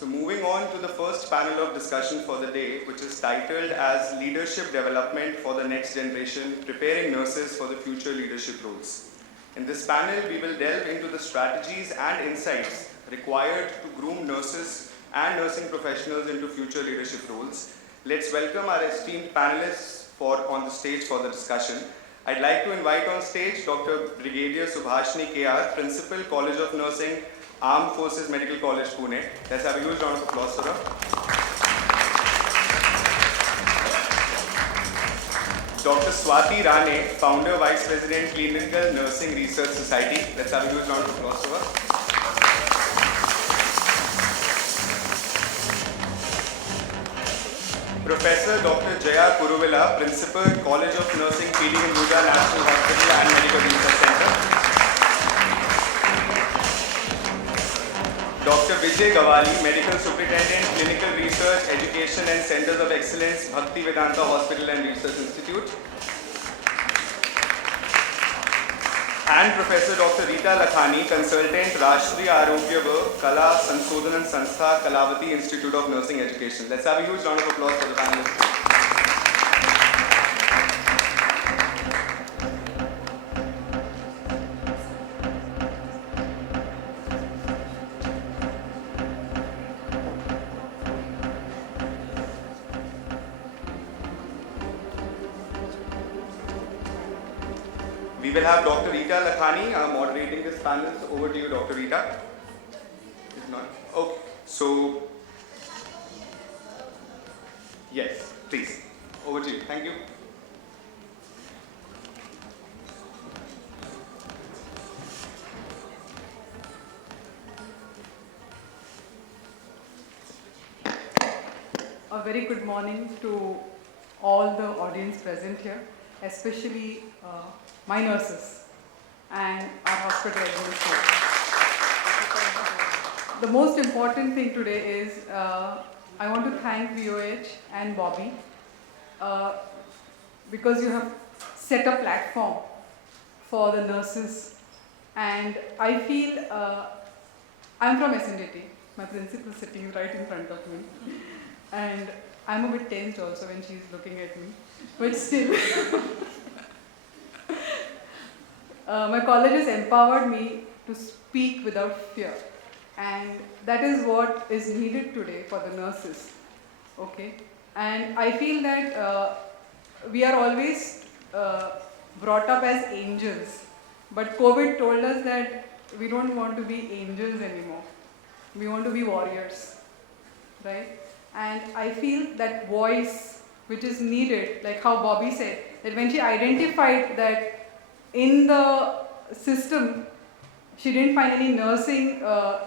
So moving on to the first panel of discussion for the day, which is titled as Leadership Development for the Next Generation, Preparing Nurses for the Future Leadership Roles. In this panel, we will delve into the strategies and insights required to groom nurses and nursing professionals into future leadership roles. Let's welcome our esteemed panelists on the stage for the discussion. I'd like to invite on stage Dr. Brigadier Subhashini K.R., Principal, College of Nursing, Armed Forces Medical College, Pune. Let's have a huge round of applause for her. Dr. Swati Rane, Founder, Vice President, Clinical Nursing Research Society. Let's have a huge round of applause for her. Professor Dr. Jaya Kuruvilla, Principal, College of Nursing, P.D.Hinduja National Hospital and Medical Research Center. Dr. Gawali, Medical Superintendent, Clinical Research, Education and Centers of Excellence, Bhaktivedanta Hospital and Research Institute. And Professor Dr. Rita Lakhani, Consultant, Rashtriya Aarogyava, SanShodhan and Sanstha, Kalavati Institute of Nursing Education. Let's have a huge round of applause for the panelists. We will have Dr. Rita Lakhani moderating this panel. So over to you, Dr. Rita. If not, okay. So, yes, please. Over to you. Thank you. A very good morning to all the audience present here, especially my nurses and our hospital administrators. The most important thing today is I want to thank VOH and Bobby because you have set a platform for the nurses, and I feel I'm from SNDT. My principal is sitting right in front of me, and I'm a bit tensed also when she's looking at me, but still. My college has empowered me to speak without fear, and that is what is needed today for the nurses, okay? And I feel that we are always brought up as angels, but COVID told us that we don't want to be angels anymore. We want to be warriors, right? And I feel that voice which is needed, like how Bobby said, that when she identified that in the system, she didn't find any nursing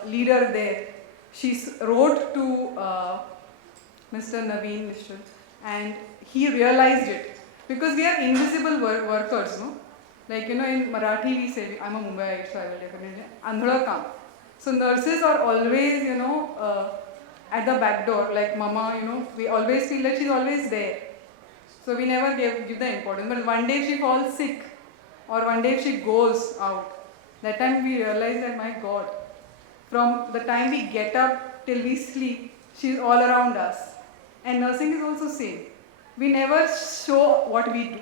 leader there. She wrote to Mr. Naveen Mishra, and he realized it. Because we are invisible workers, no? Like, you know, in Marathi we say, I'm a Mumbai, so I will definitely, andhra kaam. So nurses are always, you know, at the back door, like mama, you know, we always feel that she's always there. So we never give the importance. But one day she falls sick, or one day if she goes out, that time we realize that, my God, from the time we get up till we sleep, she's all around us. And nursing is also same. We never show what we do.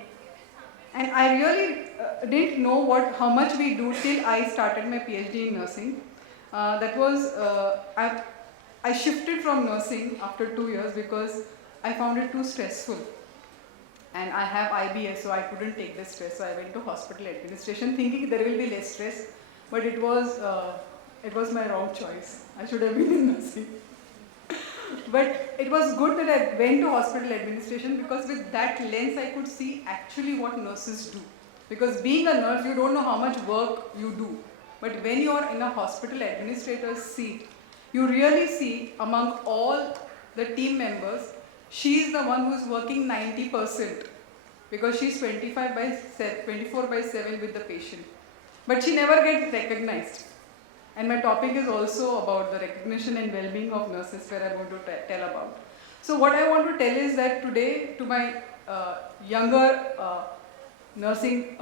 And I really didn't know how much we do till I started my PhD in nursing. That was, I shifted from nursing after 2 years because I found it too stressful. And I have IBS, so I couldn't take the stress. So I went to hospital administration thinking there will be less stress, but it was my wrong choice. I should have been in nursing. But it was good that I went to hospital administration, because with that lens I could see actually what nurses do. Because being a nurse, you don't know how much work you do. But when you are in a hospital administrator's seat, you really see among all the team members, she is the one who is working 90%, because she is 24/7 with the patient. But she never gets recognized. And my topic is also about the recognition and well-being of nurses, where I'm going to tell about. So what I want to tell is that today, to my younger nursing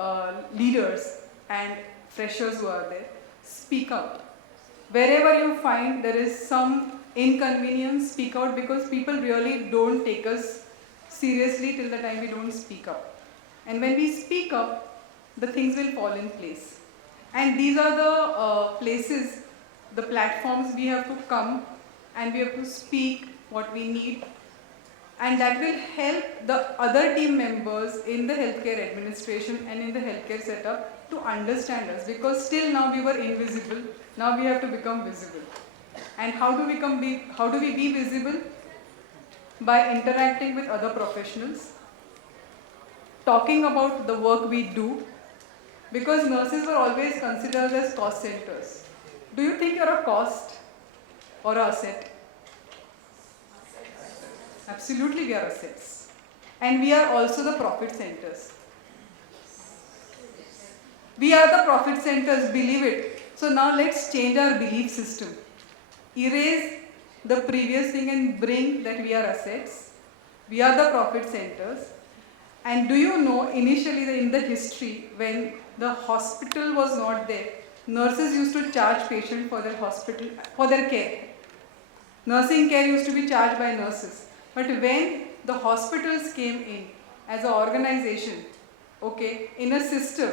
leaders and freshers who are there, speak out. Wherever you find there is some inconvenience, speak out, because people really don't take us seriously till the time we don't speak up. And when we speak up, the things will fall in place. And these are the places, the platforms we have to come and we have to speak what we need. And that will help the other team members in the healthcare administration and in the healthcare setup to understand us, because till now we were invisible, now we have to become visible. And how do we be visible? By interacting with other professionals, talking about the work we do, because nurses were always considered as cost centers. Do you think you're a cost or an asset? Absolutely, we are assets. And we are also the profit centers. We are the profit centers, believe it. So now let's change our belief system. Erase the previous thing and bring that we are assets. We are the profit centers. And do you know, initially in the history, when the hospital was not there, nurses used to charge patients for their hospital, for their care. Nursing care used to be charged by nurses. But when the hospitals came in as an organization, okay, in a system,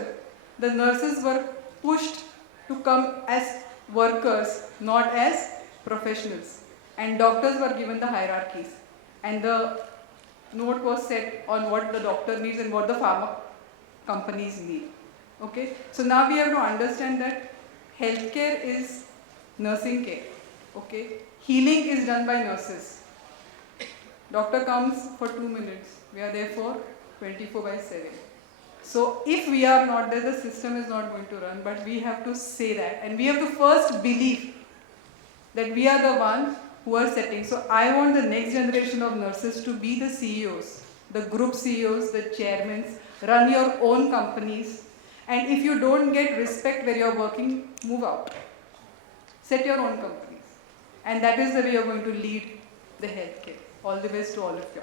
the nurses were pushed to come as workers, not as professionals. And doctors were given the hierarchies. And the note was set on what the doctor needs and what the pharma companies need. Okay? So now we have to understand that healthcare is nursing care. Okay? Healing is done by nurses. Doctor comes for 2 minutes. We are there for 24/7. So if we are not there, the system is not going to run. But we have to say that. And we have to first believe that we are the ones who are setting. So I want the next generation of nurses to be the CEOs, the group CEOs, the chairmen, run your own companies. And if you don't get respect where you're working, move out. Set your own companies. And that is the way you're going to lead the healthcare. All the best to all of you.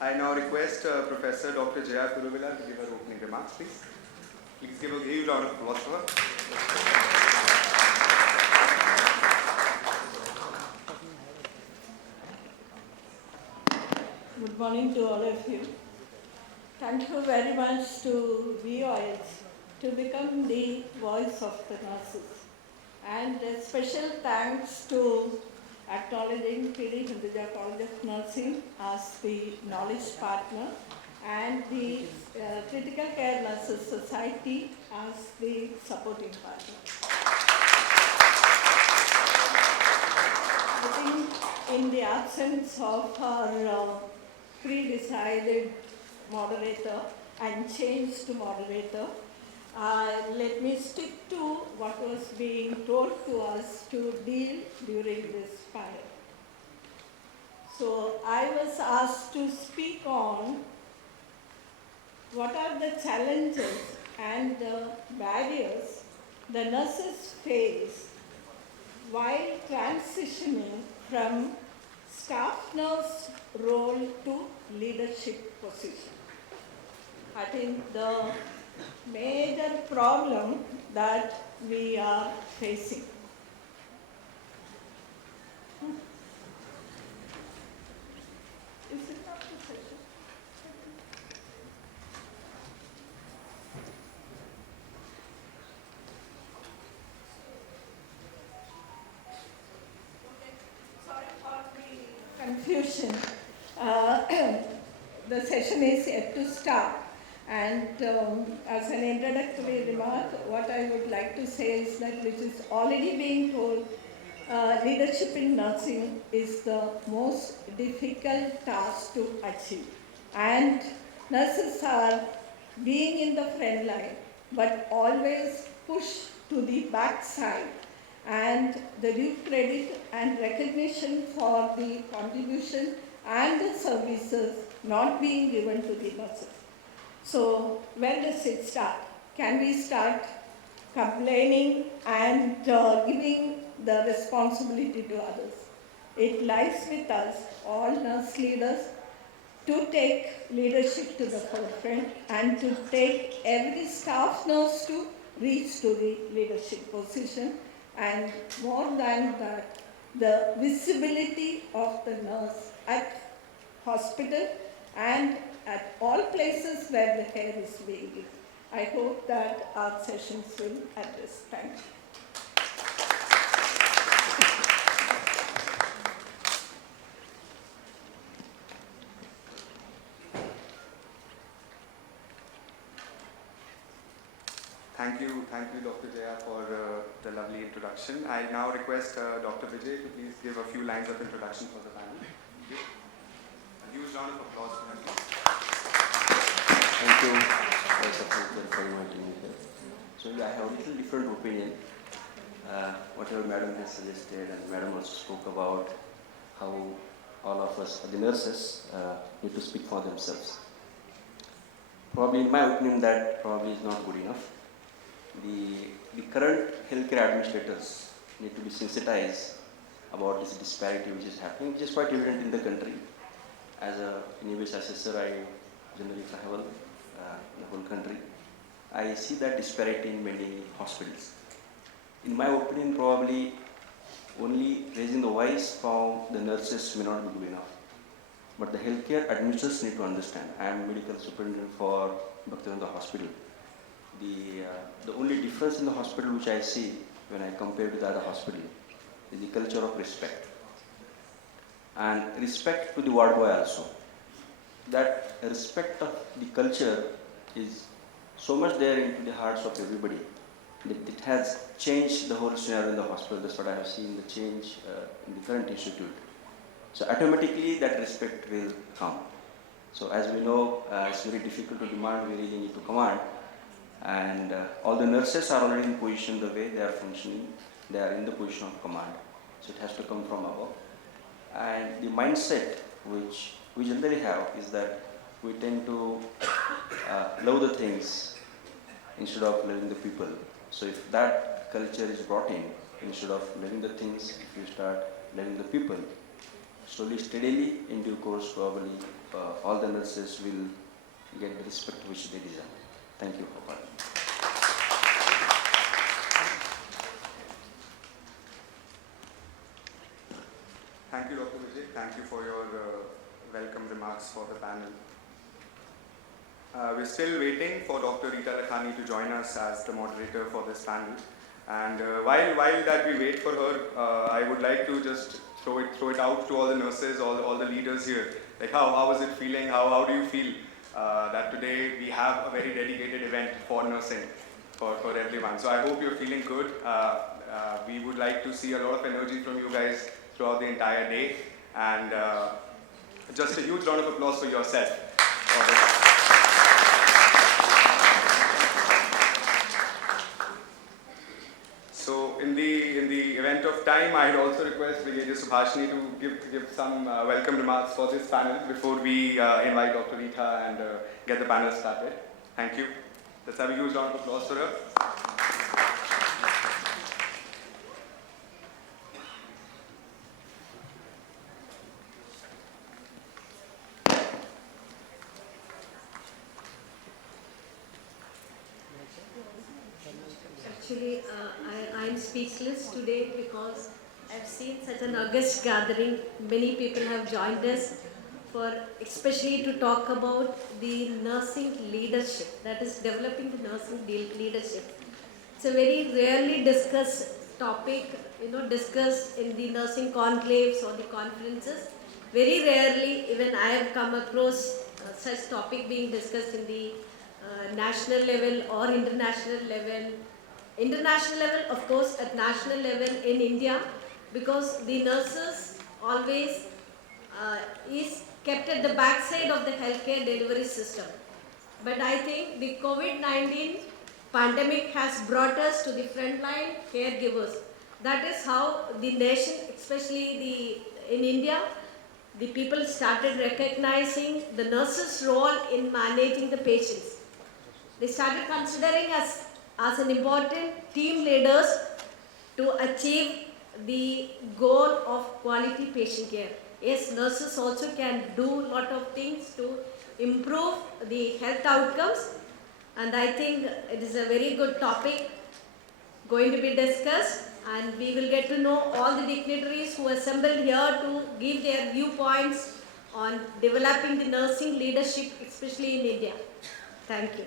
I now request Professor Dr. Jaya Kuruvilla to give her opening remarks, please. Please give a huge round of applause for her. Good morning to all of you. Thank you very much to VOS to become the voice of the nurses. And a special thanks to acknowledging P.D.Hinduja College of Nursing as the knowledge partner and the Critical Care Nurses Society as the supporting partner. I think in the absence of our pre-decided moderator and changed moderator, let me stick to what was being told to us to deal during this panel. So I was asked to speak on what are the challenges and the barriers the nurses face while transitioning from staff nurse role to leadership position. I think the major problem that we are facing. Is it not the session? Sorry for the confusion. The session is yet to start. And as an introductory remark, what I would like to say is that, which is already being told, leadership in nursing is the most difficult task to achieve. And nurses are being in the front line, but always pushed to the backside. And the due credit and recognition for the contribution and the services not being given to the nurses. So where does it start? Can we start complaining and giving the responsibility to others. It lies with us, all nurse leaders, to take leadership to the forefront and to take every staff nurse to reach to the leadership position, and more than that, the visibility of the nurse at hospital and at all places where the care is being given. I hope that our sessions will address. Thank you. Thank you, Dr. Jaya, for the lovely introduction. I now request Dr. Vijay to please give a few lines of introduction for the panel. Thank you. A huge round of applause for him, please. Thank you, for inviting me here. So I have a little different opinion. Whatever Madam has suggested, and Madam also spoke about how all of us, the nurses, need to speak for themselves. Probably, in my opinion, that probably is not good enough. The current healthcare administrators need to be sensitized about this disparity which is happening, which is quite evident in the country. As a in-service assessor, I generally travel in the whole country. I see that disparity in many hospitals. In my opinion, probably only raising the voice from the nurses may not be good enough. But the healthcare administrators need to understand. I am medical superintendent for Bhaktivedanta hospital. The only difference in the hospital which I see when I compare to the other hospital is the culture of respect. And respect to the ward boy also. That respect of the culture is so much there into the hearts of everybody that it has changed the whole scenario in the hospital. That's what I have seen, the change in the current institute. So automatically that respect will come. So as we know, it's very difficult to demand, we really need to command. And all the nurses are already in position the way they are functioning. They are in the position of command. So it has to come from above. And the mindset which we generally have is that we tend to love the things instead of loving the people. So if that culture is brought in, instead of loving the things, if you start loving the people, slowly, steadily, in due course, probably all the nurses will get the respect which they deserve. Thank you for calling. Thank you, Dr. Vijay. Thank you for your welcome remarks for the panel. We're still waiting for Dr. Rita Lakhani to join us as the moderator for this panel. And while that we wait for her, I would like to just throw it out to all the nurses, all the leaders here. Like how is it feeling? How do you feel that today we have a very dedicated event for nursing for everyone? So I hope you're feeling good. We would like to see a lot of energy from you guys throughout the entire day. And just a huge round of applause for yourself. So in the event of time, I'd also request Brigadier Subhashini to give some welcome remarks for this panel before we invite Dr. Rita and get the panel started. Thank you. Let's have a huge round of applause for her. Actually, I'm speechless today because I've seen such an august gathering. Many people have joined us for especially to talk about the nursing leadership, that is developing the nursing leadership. It's a very rarely discussed topic, discussed in the nursing conclaves or the conferences. Very rarely even I have come across such topic being discussed in the national level or international level. International level, of course, at national level in India, because the nurses always is kept at the backside of the healthcare delivery system. But I think the COVID-19 pandemic has brought us to the frontline caregivers. That is how the nation, especially in India, the people started recognizing the nurses' role in managing the patients. They started considering us as an important team leaders to achieve the goal of quality patient care. Yes, nurses also can do a lot of things to improve the health outcomes, and I think it is a very good topic going to be discussed, and we will get to know all the dignitaries who assembled here to give their viewpoints on developing the nursing leadership, especially in India. Thank you.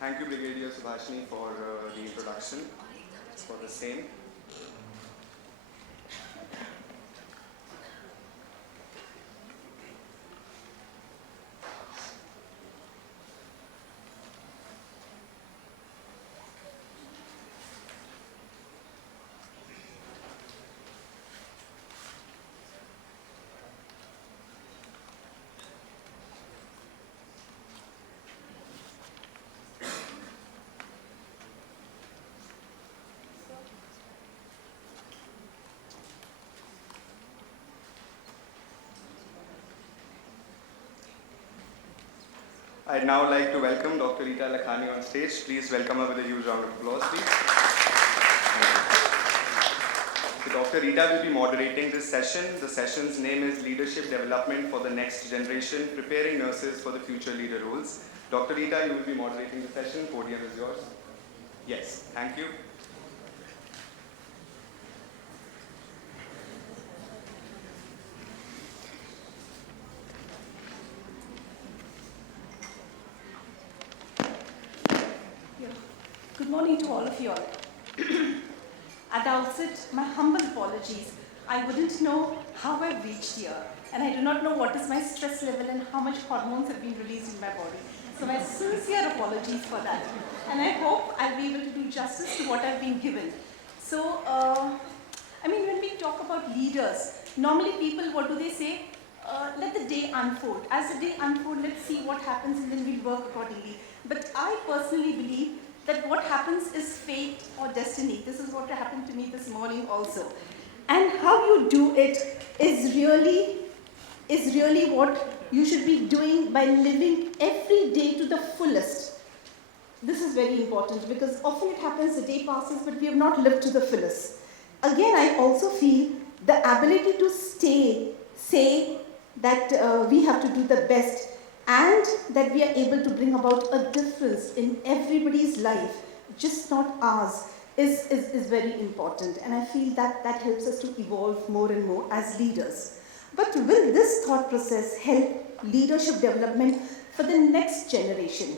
Thank you, Brigadier Subhashini, for the introduction, for the same. I'd now like to welcome Dr. Rita Lakhani on stage. Please welcome her with a huge round of applause, please. So Dr. Rita will be moderating this session. The session's name is Leadership Development for the Next Generation, Preparing Nurses for the Future Leader Roles. Dr. Rita, you will be moderating the session. Podium is yours. Yes, thank you. Good morning to all of you all. At the outset, my humble apologies. I wouldn't know how I've reached here, and I do not know what is my stress level and how much hormones have been released in my body. So my sincere apologies for that. And I hope I'll be able to do justice to what I've been given. So, when we talk about leaders, normally people, what do they say? Let the day unfold. As the day unfolds, let's see what happens and then we'll work accordingly. But I personally believe that what happens is fate or destiny. This is what happened to me this morning also. And how you do it is really what you should be doing by living every day to the fullest. This is very important because often it happens the day passes but we have not lived to the fullest. Again, I also feel the ability to say that we have to do the best and that we are able to bring about a difference in everybody's life, just not ours, is very important. And I feel that helps us to evolve more and more as leaders. But will this thought process help leadership development for the next generation?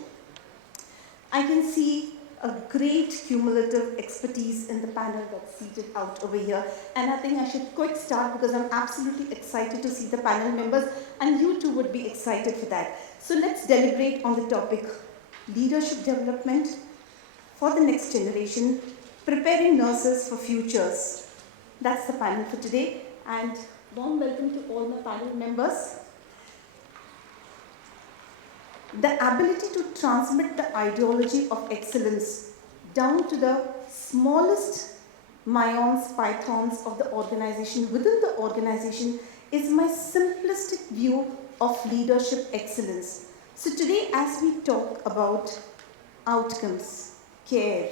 I can see a great cumulative expertise in the panel that's seated out over here. And I think I should quick start because I'm absolutely excited to see the panel members and you too would be excited for that. So let's deliberate on the topic, leadership development for the next generation, preparing nurses for futures. That's the panel for today. And warm welcome to all my panel members. The ability to transmit the ideology of excellence down to the smallest pythons of the organization, within the organization, is my simplistic view of leadership excellence. So today, as we talk about outcomes, care,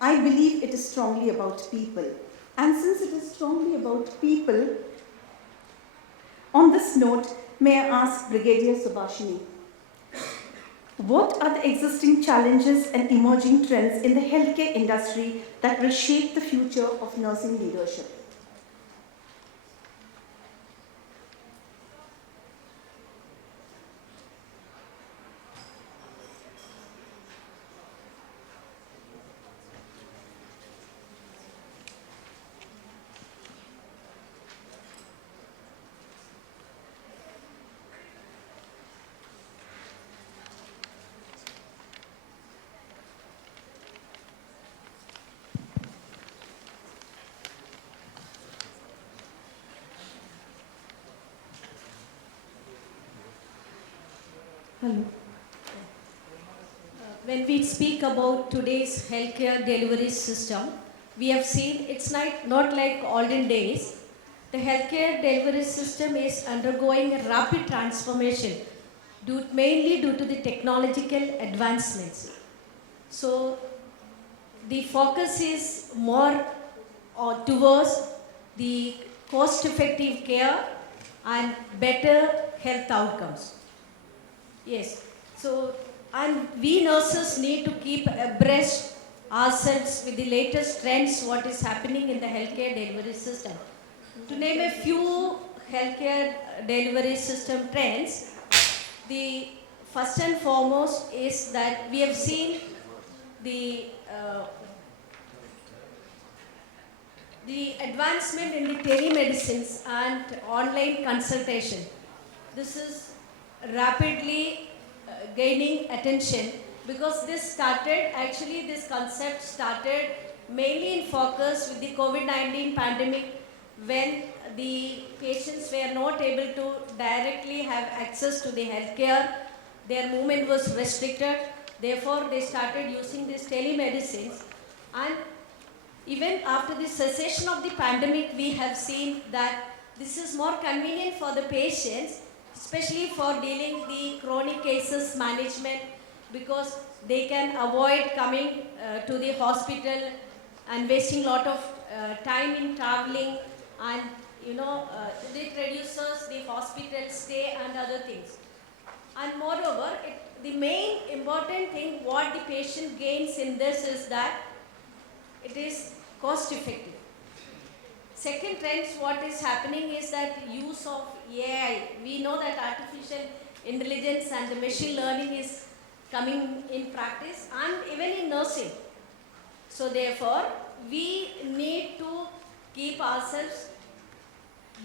I believe it is strongly about people. And since it is strongly about people, on this note, may I ask Brigadier Subhashini, what are the existing challenges and emerging trends in the healthcare industry that will shape the future of nursing leadership? Hello. When we speak about today's healthcare delivery system, we have seen it's not like olden days. The healthcare delivery system is undergoing a rapid transformation mainly due to the technological advancements. So the focus is more towards the cost-effective care and better health outcomes. Yes, so and we nurses need to keep abreast ourselves with the latest trends, what is happening in the healthcare delivery system. To name a few healthcare delivery system trends, the first and foremost is that we have seen the advancement in the telemedicines and online consultation. This is rapidly gaining attention because this concept started mainly in focus with the COVID-19 pandemic, when the patients were not able to directly have access to the healthcare. Their movement was restricted. Therefore, they started using these telemedicines. And even after the cessation of the pandemic, we have seen that this is more convenient for the patients, especially for dealing the chronic cases management, because they can avoid coming to the hospital and wasting a lot of time in traveling, and it reduces the hospital stay and other things. And moreover, the main important thing what the patient gains in this is that it is cost effective. Second trend, what is happening is that use of AI. We know that artificial intelligence and the machine learning is coming in practice and even in nursing. So therefore, we need to keep ourselves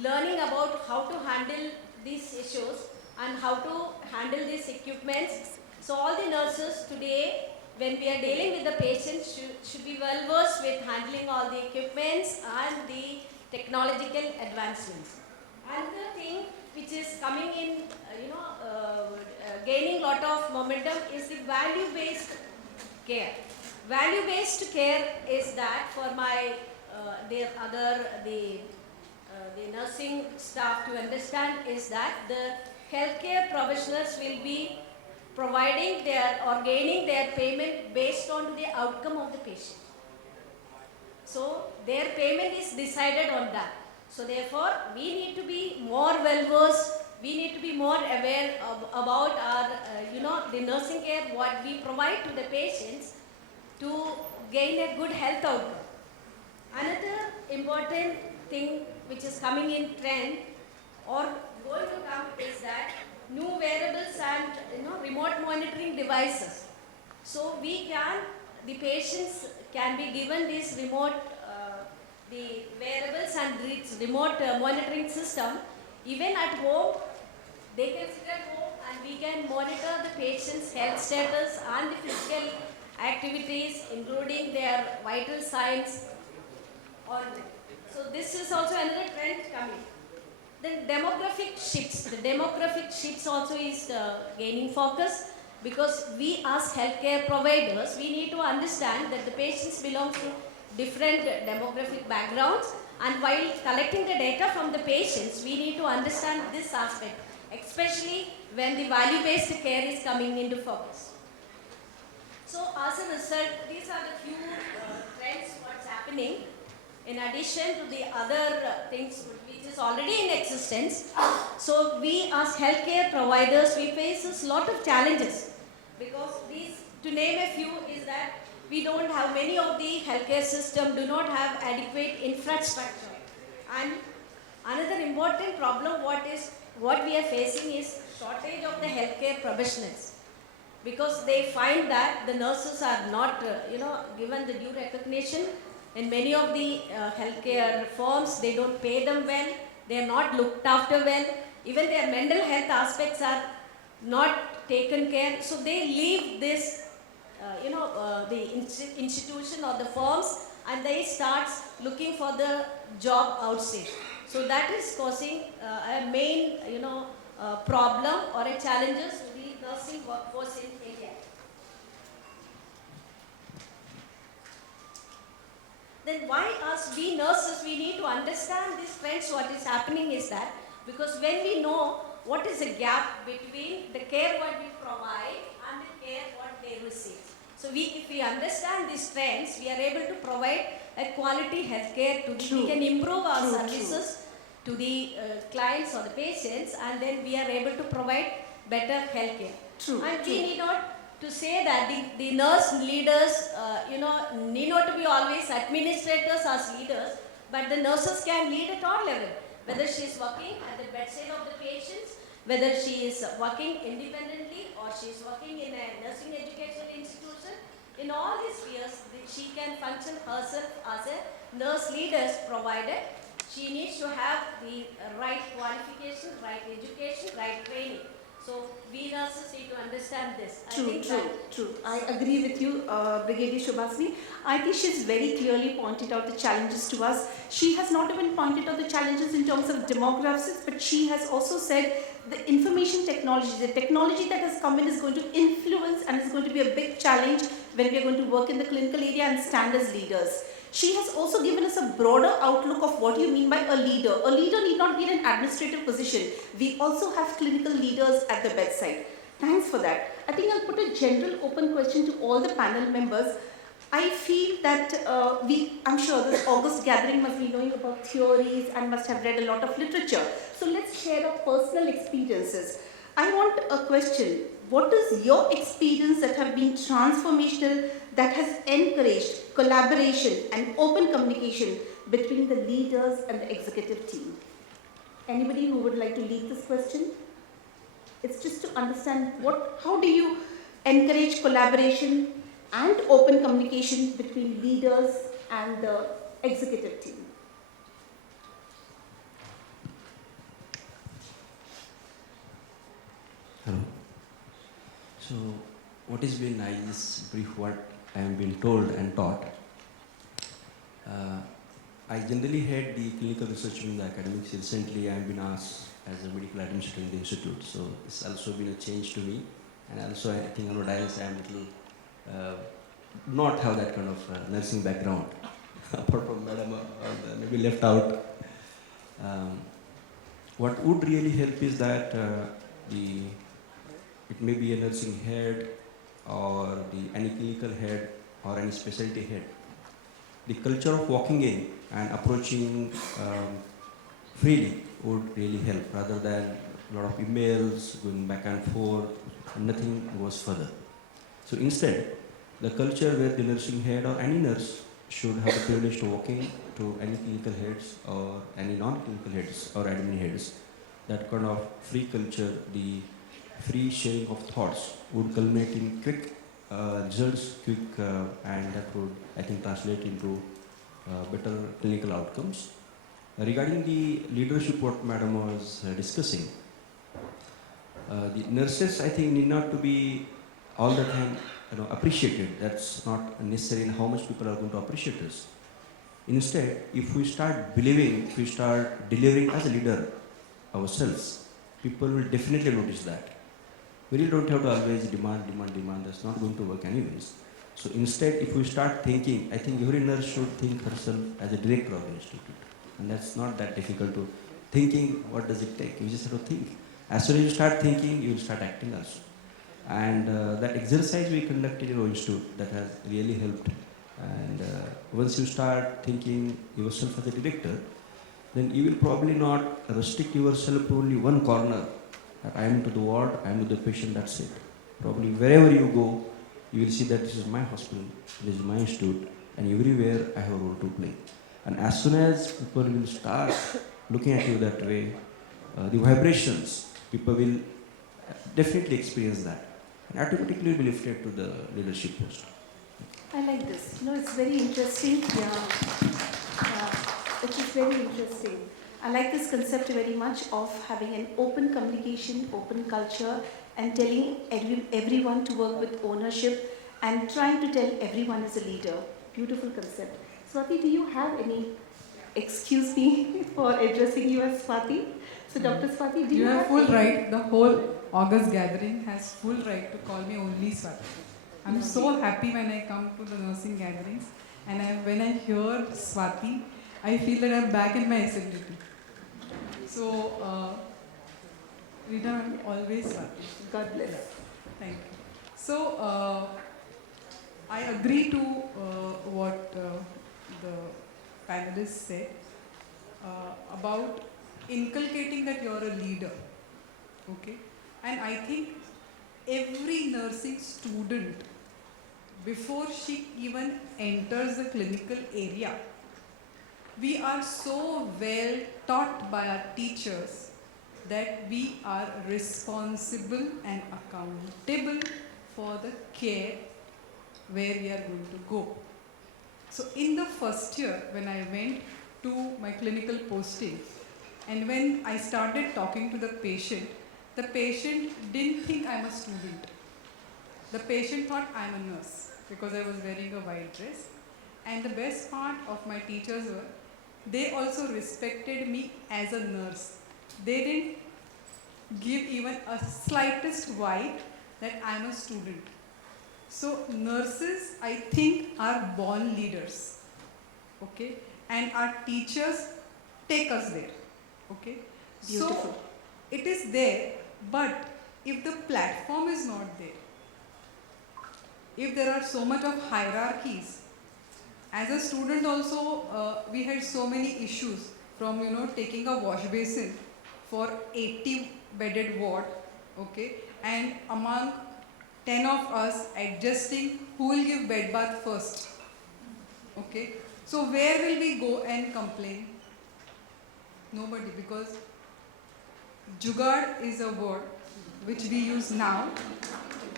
learning about how to handle these issues and how to handle these equipments. So all the nurses today, when we are dealing with the patients, should be well versed with handling all the equipments and the technological advancements. Another thing which is coming in, gaining lot of momentum is the value-based care. Value-based care is that for my the nursing staff to understand is that the healthcare professionals will be providing or gaining their payment based on the outcome of the patient. So their payment is decided on that. So therefore, we need to be more well-versed. We need to be more aware about our, the nursing care, what we provide to the patients to gain a good health outcome. Another important thing which is coming in trend or going to come is that new wearables and remote monitoring devices. So the patients can be given these remote, the wearables and remote monitoring system. Even at home, they can sit at home and we can monitor the patient's health status and the physical activities, including their vital signs. So this is also another trend coming. Then demographic shifts. The demographic shifts also is gaining focus, because we as healthcare providers, we need to understand that the patients belong to different demographic backgrounds, and while collecting the data from the patients, we need to understand this aspect, especially when the value-based care is coming into focus. So as a result, these are the few trends what's happening. In addition to the other things which is already in existence, so we as healthcare providers, we face a lot of challenges, because these, to name a few, is that we don't have, many of the healthcare system do not have adequate infrastructure. And another important problem what we are facing is shortage of the healthcare professionals, because they find that the nurses are not given the due recognition. In many of the healthcare firms, they don't pay them well, they are not looked after well, even their mental health aspects are not taken care. So they leave this, the institution or the firms, and they start looking for the job outside. So that is causing a main, problem or a challenges to the nursing workforce in India. Then why as we nurses, we need to understand these trends, what is happening is that, because when we know what is the gap between the care what we provide and the care what they receive. So if we understand these trends, we are able to provide a quality healthcare to the, we can improve our services to the clients or the patients, and then we are able to provide better healthcare. And we need not to say that the nurse leaders, need not to be always administrators as leaders, but the nurses can lead at all levels. Whether she is working at the bedside of the patients, whether she is working independently or she is working in a nursing educational institution, in all these spheres, she can function herself as a nurse leader, provided she needs to have the right qualification, right education, right training. So we nurses need to understand this. True. I agree with you, Brigadier 𝗶𝗶cie. I think she's very clearly pointed out the challenges to us. She has not even pointed out the challenges in terms of demographics, but she has also said the information technology, the technology that has come in is going to influence and is going to be a big challenge when we are going to work in the clinical area and stand as leaders. She has also given us a broader outlook of what you mean by a leader. A leader need not be in an administrative position. We also have clinical leaders at the bedside. Thanks for that. I think I'll put a general open question to all the panel members. I feel that I'm sure this August gathering must be knowing about theories and must have read a lot of literature. So let's share our personal experiences. I want a question. What is your experience that have been transformational, that has encouraged collaboration and open communication between the leaders and the executive team? Anybody who would like to lead this question? It's just to understand how do you encourage collaboration and open communication between leaders and the executive team? Hello. So, what is been, I just brief what I am being told and taught. I generally head the clinical research in the academics. Recently, I have been asked as a medical administrator in the institute. So, it's also been a change to me. And also, I think nowadays I am a little, not have that kind of nursing background. Apart from madam, maybe left out. What would really help is that it may be a nursing head or any clinical head or any specialty head. The culture of walking in and approaching freely would really help, rather than a lot of emails going back and forth, and nothing goes further. So instead, the culture where the nursing head or any nurse should have the privilege to walk in to any clinical heads or any non-clinical heads or admin heads, that kind of free culture, the free sharing of thoughts would culminate in quick results, and that would, I think, translate into better clinical outcomes. Regarding the leadership, what madam was discussing, the nurses, I think, need not to be all the time appreciated. That's not necessarily how much people are going to appreciate us. Instead, if we start believing, if we start delivering as a leader ourselves, people will definitely notice that. We really don't have to always demand. That's not going to work anyways. So instead, if we start thinking, I think every nurse should think herself as a director of the institute. And that's not that difficult to thinking. What does it take? You just have to think. As soon as you start thinking, you will start acting also. And that exercise we conducted in our institute, that has really helped. And once you start thinking yourself as a director, then you will probably not restrict yourself to only one corner. That I am to the ward, I am to the patient, that's it. Probably wherever you go, you will see that this is my hospital, this is my institute, and everywhere I have a role to play. And as soon as people will start looking at you that way, the vibrations, people will definitely experience that. And automatically will be lifted to the leadership post. I like this. It's very interesting. Yeah. It is very interesting. I like this concept very much of having an open communication, open culture, and telling everyone to work with ownership and trying to tell everyone as a leader. Beautiful concept. Swati, do you have any, excuse me for addressing you as Swati. So Dr. Swati, do you have full any... right. The whole August gathering has full right to call me only Swati. I'm so happy when I come to the nursing gatherings, and when I hear Swati, I feel that I'm back in my SMDT. So Rita, I'm always Swati. God bless. Thank you. So, I agree to what the panelists said about inculcating that you're a leader. Okay? And I think every nursing student, before she even enters the clinical area, we are so well taught by our teachers that we are responsible and accountable for the care where we are going to go. So in the first year, when I went to my clinical posting, and when I started talking to the patient didn't think I'm a student. The patient thought I'm a nurse because I was wearing a white dress. And the best part of my teachers were, they also respected me as a nurse. They didn't give even a slightest vibe that I'm a student. So nurses, I think, are born leaders, okay? And our teachers take us there, okay? Beautiful. So it is there, but if the platform is not there, if there are so much of hierarchies, as a student also, we had so many issues from, taking a wash basin for 80 bedded ward, okay? And among 10 of us adjusting who will give bed bath first, okay? So where will we go and complain? Nobody, because jugaad is a word which we use now.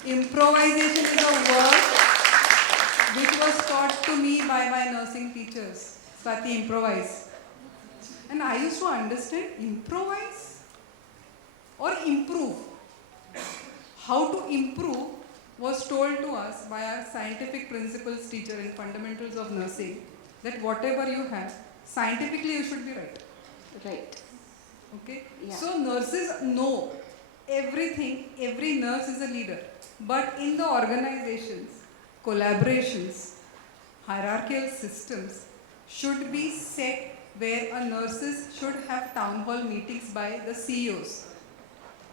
Improvisation is a word which was taught to me by my nursing teachers. Swati, improvise. And I used to understand improvise or improve. How to improve was told to us by our scientific principles teacher in fundamentals of nursing, that whatever you have, scientifically you should be right. Right. Okay? Yeah. So nurses know everything, every nurse is a leader. But in the organizations, collaborations, hierarchical systems should be set where a nurses should have town hall meetings by the CEOs.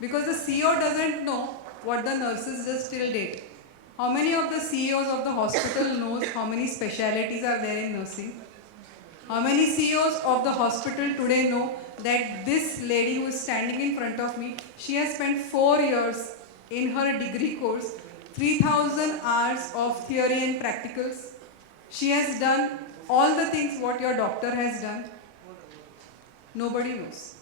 Because the CEO doesn't know what the nurses does till date. How many of the CEOs of the hospital knows how many specialities are there in nursing? How many CEOs of the hospital today know that this lady who is standing in front of me, she has spent 4 years in her degree course, 3,000 hours of theory and practicals. She has done all the things what your doctor has done. Nobody knows.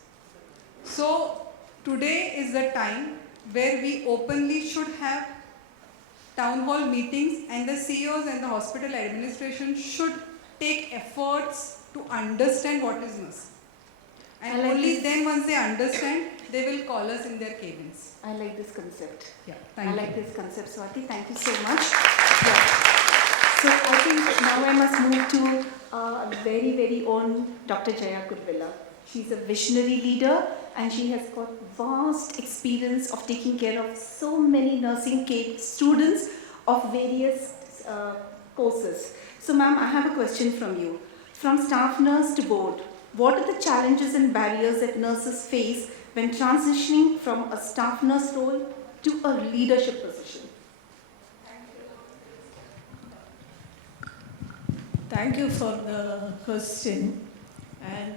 So today is the time where we openly should have town hall meetings, and the CEOs and the hospital administration should take efforts to understand what is nursing. And only then once they understand, they will call us in their cabins. I like this concept. Yeah, thank you. I like this concept, Swati. Thank you so much. Yeah. So I think now I must move to our very, very own Dr. Jaya Kuruvilla. She's a visionary leader and she has got vast experience of taking care of so many nursing students of various courses. So ma'am, I have a question from you. From staff nurse to board, what are the challenges and barriers that nurses face when transitioning from a staff nurse role to a leadership position? Thank you for the question. And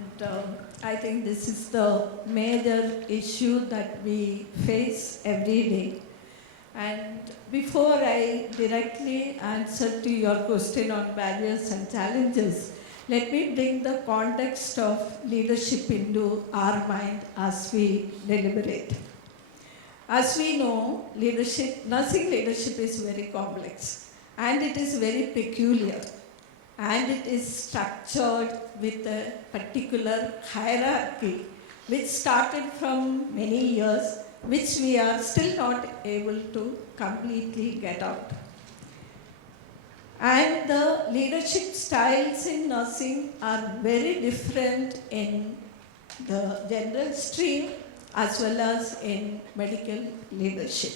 I think this is the major issue that we face every day. And before I directly answer to your question on barriers and challenges, let me bring the context of leadership into our mind as we deliberate. As we know, nursing leadership is very complex and it is very peculiar. And it is structured with a particular hierarchy which started from many years, which we are still not able to completely get out. And the leadership styles in nursing are very different in the general stream as well as in medical leadership.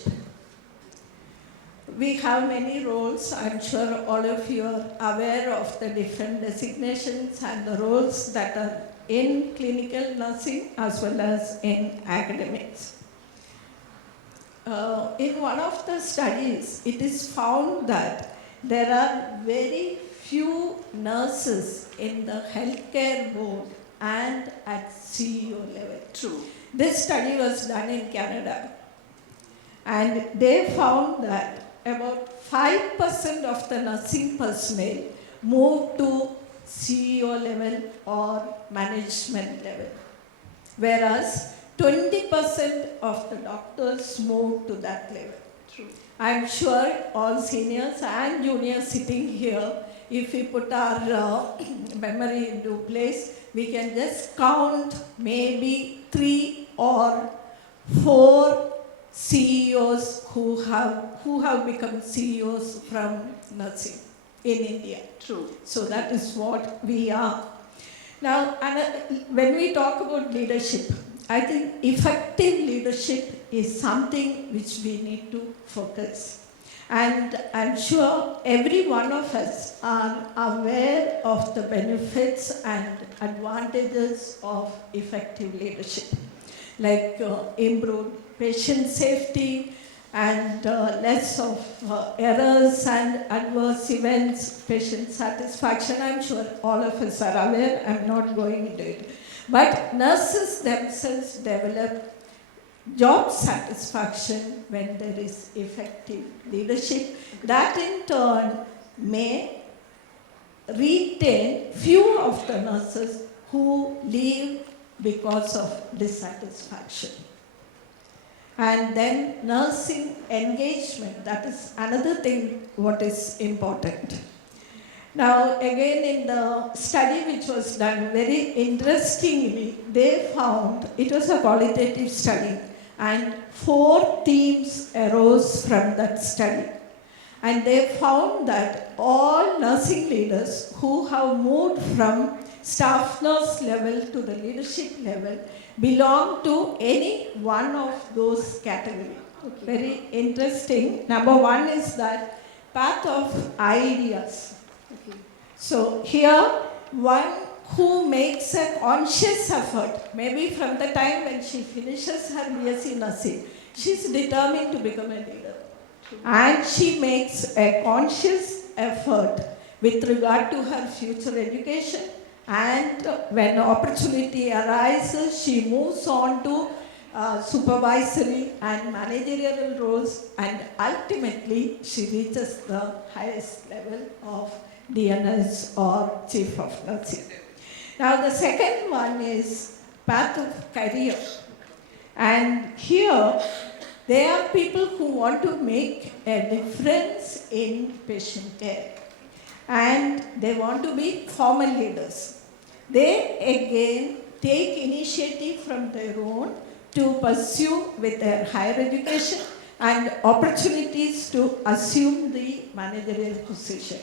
We have many roles. I'm sure all of you are aware of the different designations and the roles that are in clinical nursing as well as in academics. in one of the studies, it is found that there are very few nurses in the healthcare board and at CEO level. True. This study was done in Canada, and they found that about 5% of the nursing personnel moved to CEO level or management level, whereas 20% of the doctors moved to that level. True. I'm sure all seniors and juniors sitting here, if we put our memory into place, we can just count maybe 3 or 4 CEOs who have become CEOs from nursing in India. True. So that is what we are. Now, when we talk about leadership, I think effective leadership is something which we need to focus. And I'm sure every one of us are aware of the benefits and advantages of effective leadership, like improved patient safety and less of errors and adverse events, patient satisfaction. I'm sure all of us are aware. I'm not going into it. But nurses themselves develop job satisfaction when there is effective leadership. That in turn may retain few of the nurses who leave because of dissatisfaction. And then nursing engagement, that is another thing what is important. Now again, in the study which was done, very interestingly, they found, it was a qualitative study, and 4 themes arose from that study. And they found that all nursing leaders who have moved from staff nurse level to the leadership level belong to any one of those categories. Okay. Very interesting. Number 1 is that path of ideas. Okay. So here, one who makes a conscious effort, maybe from the time when she finishes her BSc nursing, she's determined to become a leader. And she makes a conscious effort with regard to her future education, and when opportunity arises, she moves on to supervisory and managerial roles, and ultimately she reaches the highest level of DNS or Chief of Nursing. Now the second one is path of career, and here there are people who want to make a difference in patient care, and they want to be formal leaders. They again take initiative from their own to pursue with their higher education and opportunities to assume the managerial position.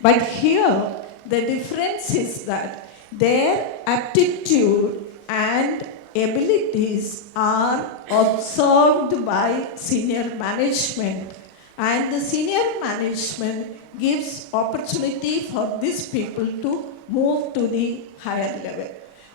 But here the difference is that their aptitude and abilities are observed by senior management, and the senior management gives opportunity for these people to move to the higher level.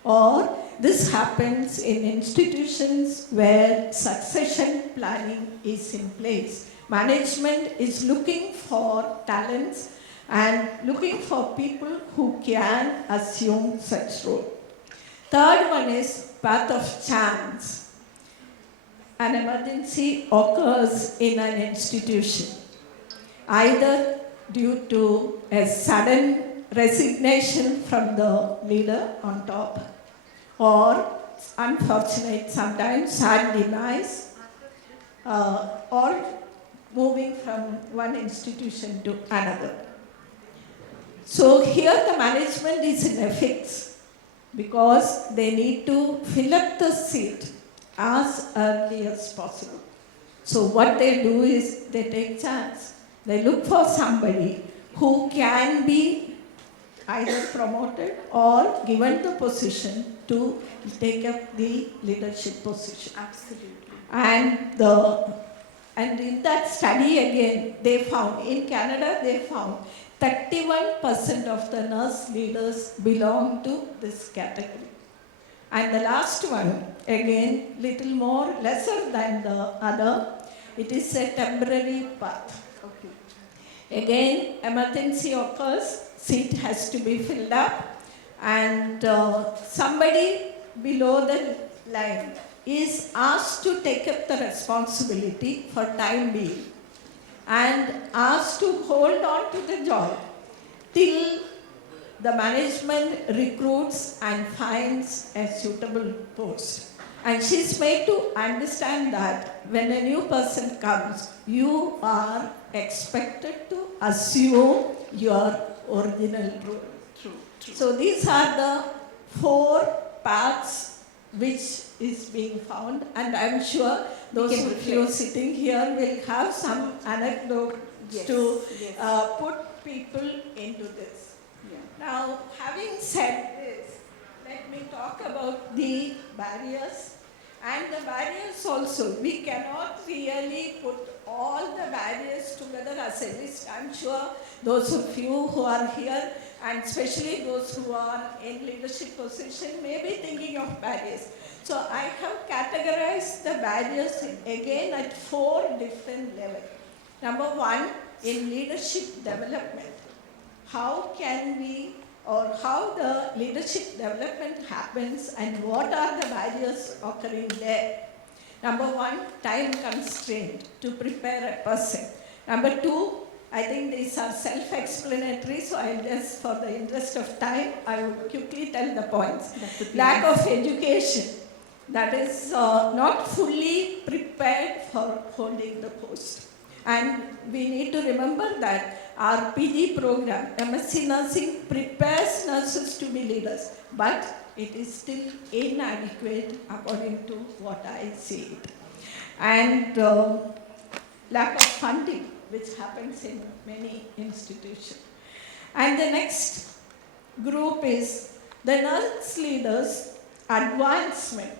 Or this happens in institutions where succession planning is in place. Management is looking for talents and looking for people who can assume such role. Third one is path of chance. An emergency occurs in an institution, either due to a sudden resignation from the leader on top, or unfortunate sometimes sad demise, or moving from one institution to another. So here the management is in a fix because they need to fill up the seat as early as possible. So what they do is they take chance. They look for somebody who can be either promoted or given the position to take up the leadership position. Absolutely. And in that study again, they found, in Canada they found 31% of the nurse leaders belong to this category. And the last one, again, little more, lesser than the other, it is a temporary path. Okay. Again, emergency occurs, seat has to be filled up, and somebody below the line is asked to take up the responsibility for time being and asked to hold on to the job till the management recruits and finds a suitable post. And she's made to understand that when a new person comes, you are expected to assume your original role. True. So these are the 4 paths which is being found, and I'm sure those can of you reflect. sitting here will have some anecdotes Yes, to yes. put people into this. Yeah. Now, having said this, let me talk about the barriers. And the barriers also, we cannot really put all the barriers together as a list. I'm sure those of you who are here, and especially those who are in leadership position, may be thinking of barriers. So I have categorized the barriers again at 4 different levels. Number 1, in leadership development. How can we, or how the leadership development happens and what are the barriers occurring there? Number 1, time constraint to prepare a person. Number 2, I think these are self-explanatory, so I'll just, for the interest of time, I will quickly tell the points. Lack of education, that is not fully prepared for holding the post. And we need to remember that our PG program, MSc Nursing, prepares nurses to be leaders, but it is still inadequate according to what I see it. And lack of funding, which happens in many institutions. And the next group is the nurse leaders' advancement.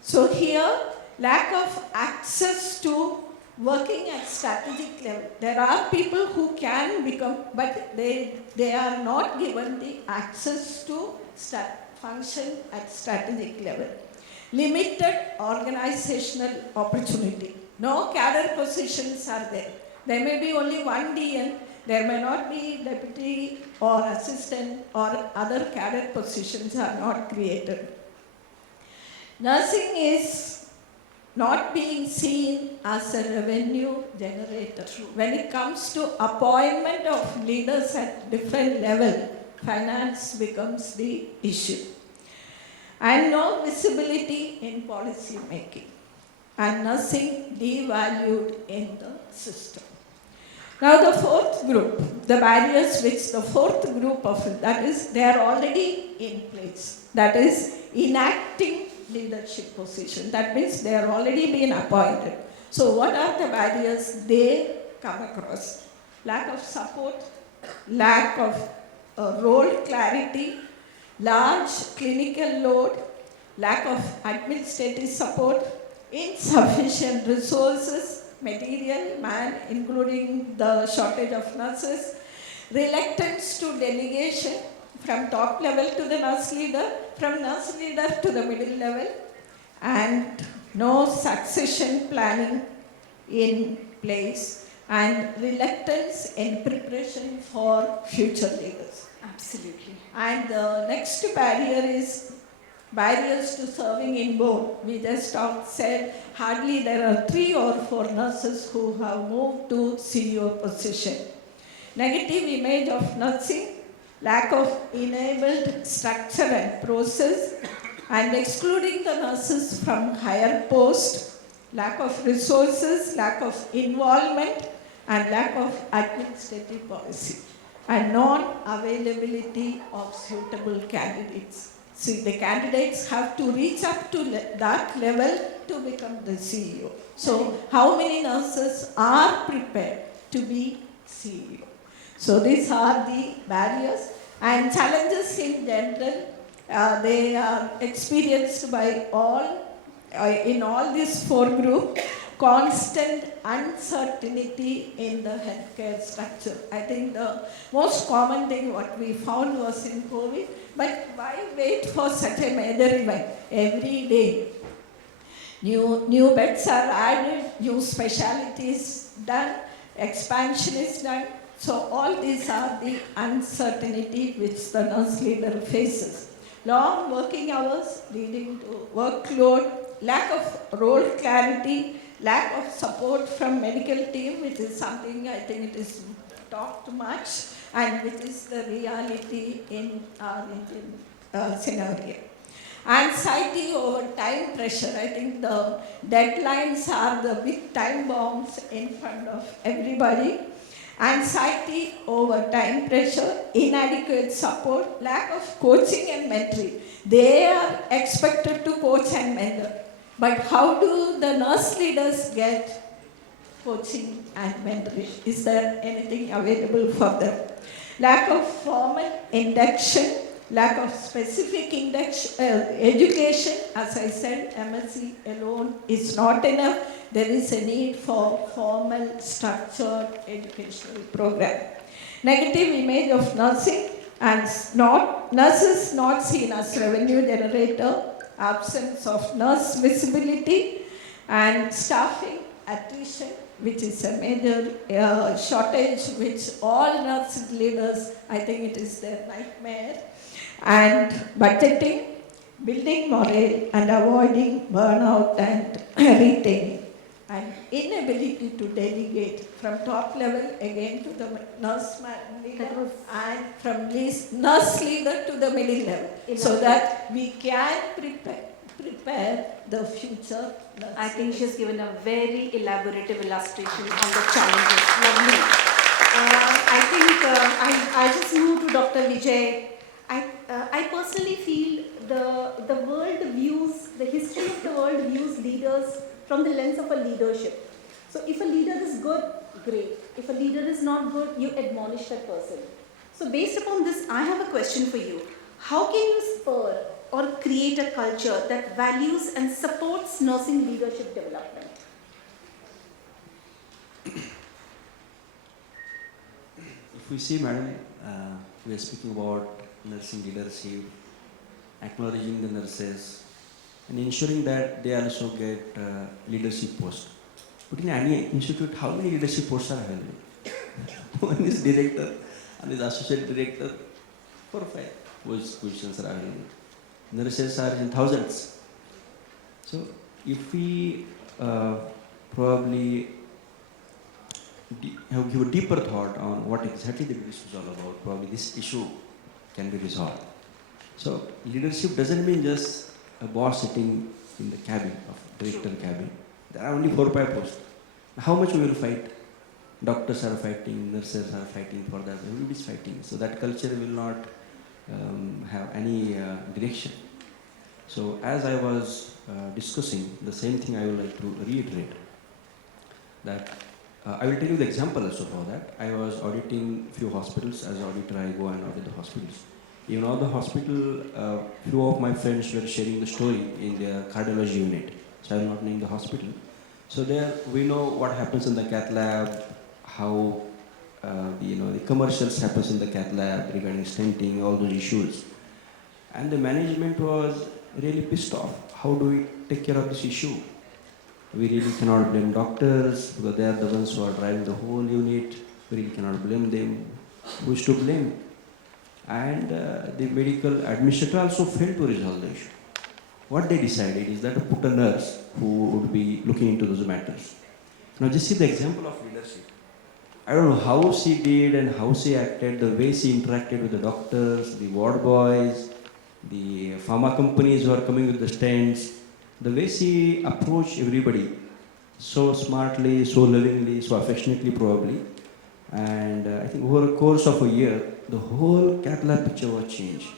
So here, lack of access to working at strategic level. There are people who can become, but they are not given the access to function at strategic level. Limited organizational opportunity. No cadre positions are there. There may be only one DN, there may not be deputy or assistant or other cadre positions are not created. Nursing is not being seen as a revenue generator. When it comes to appointment of leaders at different level, finance becomes the issue. And no visibility in policy making. And nursing devalued in the system. Now the 4th group, the barriers which the 4th group of, that is, they are already in place. That is, enacting leadership position. That means they are already been appointed. So what are the barriers they come across? Lack of support, lack of role clarity, large clinical load, lack of administrative support, insufficient resources, material, man, including the shortage of nurses, reluctance to delegation from top level to the nurse leader, from nurse leader to the middle level, and no succession planning in place, and reluctance in preparation for future leaders. Absolutely. And the next barrier is barriers to serving in board. We just said hardly there are 3 or 4 nurses who have moved to CEO position. Negative image of nursing, lack of enabled structure and process, and excluding the nurses from higher post, lack of resources, lack of involvement, and lack of administrative policy, and non-availability of suitable candidates. See, the candidates have to reach up to that level to become the CEO. So, how many nurses are prepared to be CEO? So, these are the barriers and challenges in general. They are experienced by all, in all these 4 groups. Constant uncertainty in the healthcare structure. I think the most common thing what we found was in COVID, but why wait for such a major event every day? New beds are added, new specialties done, expansion is done. So all these are the uncertainty which the nurse leader faces. Long working hours leading to workload, lack of role clarity, lack of support from medical team, which is something I think it is talked much, and which is the reality in our Indian scenario. Anxiety over time pressure. I think the deadlines are the big time bombs in front of everybody. Anxiety over time pressure, inadequate support, lack of coaching and mentoring. They are expected to coach and mentor. But how do the nurse leaders get coaching and mentoring? Is there anything available for them? Lack of formal induction, lack of specific education. As I said, MSc alone is not enough. There is a need for formal, structured educational program. Negative image of nursing, and nurses not seen as revenue generator, absence of nurse visibility, and staffing attrition, which is a major shortage which all nurse leaders, I think it is their nightmare, and budgeting, building morale, and avoiding burnout and retaining, and inability to delegate from top level again to the nurse leader and from nurse leader to the middle level, so that we can prepare the future nurse. I think she's given a very elaborative illustration on the challenges. Lovely. I think I just move to Dr. Vijay. I personally feel the world views, the history of the world views leaders from the lens of a leadership. So if a leader is good, great. If a leader is not good, you admonish that person. So based upon this, I have a question for you. How can you spur or create a culture that values and supports nursing leadership development? If we see, madam, we are speaking about nursing leadership, acknowledging the nurses, and ensuring that they also get leadership posts. But in any institute, how many leadership posts are available? One is director, and is associate director, 4 or 5 positions are available. Nurses are in thousands. So if we probably give a deeper thought on what exactly the leadership is all about, probably this issue can be resolved. So leadership doesn't mean just a boss sitting in the cabin of director cabin. There are only 4 or 5 posts. How much we will fight? Doctors are fighting, nurses are fighting for that. Everybody is fighting. So that culture will not have any direction. So as I was discussing, the same thing I would like to reiterate. That I will tell you the example also for that. I was auditing few hospitals. As an auditor, I go and audit the hospitals. You know, the hospital, few of my friends were sharing the story in their cardiology unit. So I will not name the hospital. So there we know what happens in the cath lab, how the commercials happens in the cath lab regarding stenting, all those issues. And the management was really pissed off. How do we take care of this issue? We really cannot blame doctors because they are the ones who are driving the whole unit. We really cannot blame them. Who is to blame? And the medical administrator also failed to resolve the issue. What they decided is that to put a nurse who would be looking into those matters. Now just see the example of leadership. I don't know how she did and how she acted, the way she interacted with the doctors, the ward boys, the pharma companies who are coming with the stands, the way she approached everybody so smartly, so lovingly, so affectionately probably. And I think over the course of a year, the whole cath lab picture was changed.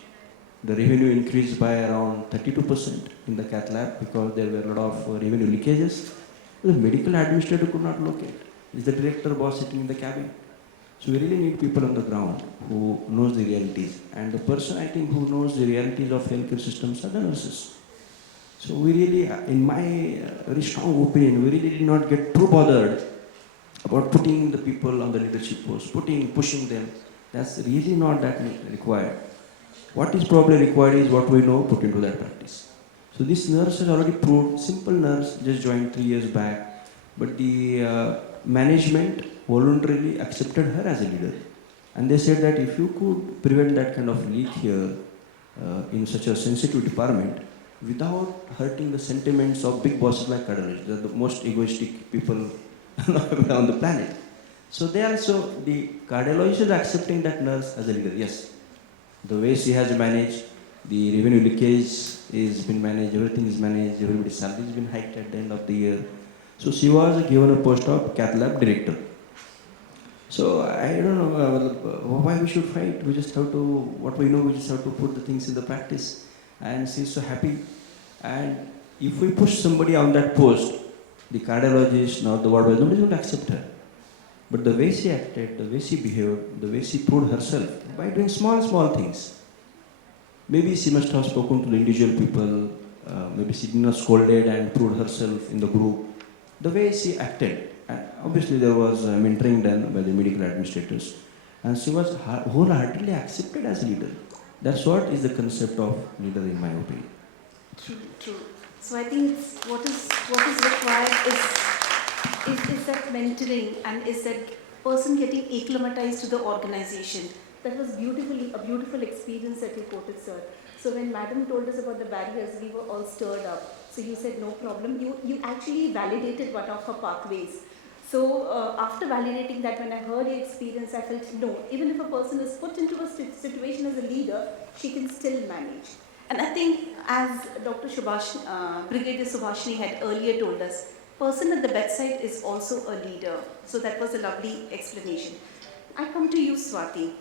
The revenue increased by around 32% in the cath lab because there were a lot of revenue leakages. The medical administrator could not locate. Is the director boss sitting in the cabin? So we really need people on the ground who knows the realities. And the person I think who knows the realities of healthcare systems are the nurses. So we really, in my very strong opinion, we really did not get too bothered about putting the people on the leadership post, pushing them. That's really not that required. What is probably required is what we know, put into that practice. So this nurse has already proved, simple nurse, just joined 3 years back, but the management voluntarily accepted her as a leader. And they said that if you could prevent that kind of leak here in such a sensitive department without hurting the sentiments of big bosses like cardiologists, they're the most egoistic people on the planet. So they also, the cardiologist is accepting that nurse as a leader, yes. The way she has managed, the revenue leakage is been managed, everything is managed, everybody's salary has been hiked at the end of the year. So she was given a post of cath lab director. So I don't know why we should fight. We just have to, what we know, we just have to put the things in the practice. And she's so happy. And if we push somebody on that post, the cardiologist, not the ward boy, nobody's going to accept her. But the way she acted, the way she behaved, the way she proved herself, by doing small things. Maybe she must have spoken to the individual people, maybe she did not scolded and proved herself in the group. The way she acted, and obviously there was mentoring done by the medical administrators, and she was wholeheartedly accepted as a leader. That's what is the concept of leader in my opinion. True. So I think what is required is that mentoring and is that person getting acclimatized to the organization. That was a beautiful experience that you quoted, sir. So when Madam told us about the barriers, we were all stirred up. So you said no problem. You actually validated one of her pathways. So after validating that, when I heard your experience, I felt no. Even if a person is put into a situation as a leader, she can still manage. And I think, as Dr. Brigadier Subhashini had earlier told us, person at the bedside is also a leader. So that was a lovely explanation. I come to you, Swati.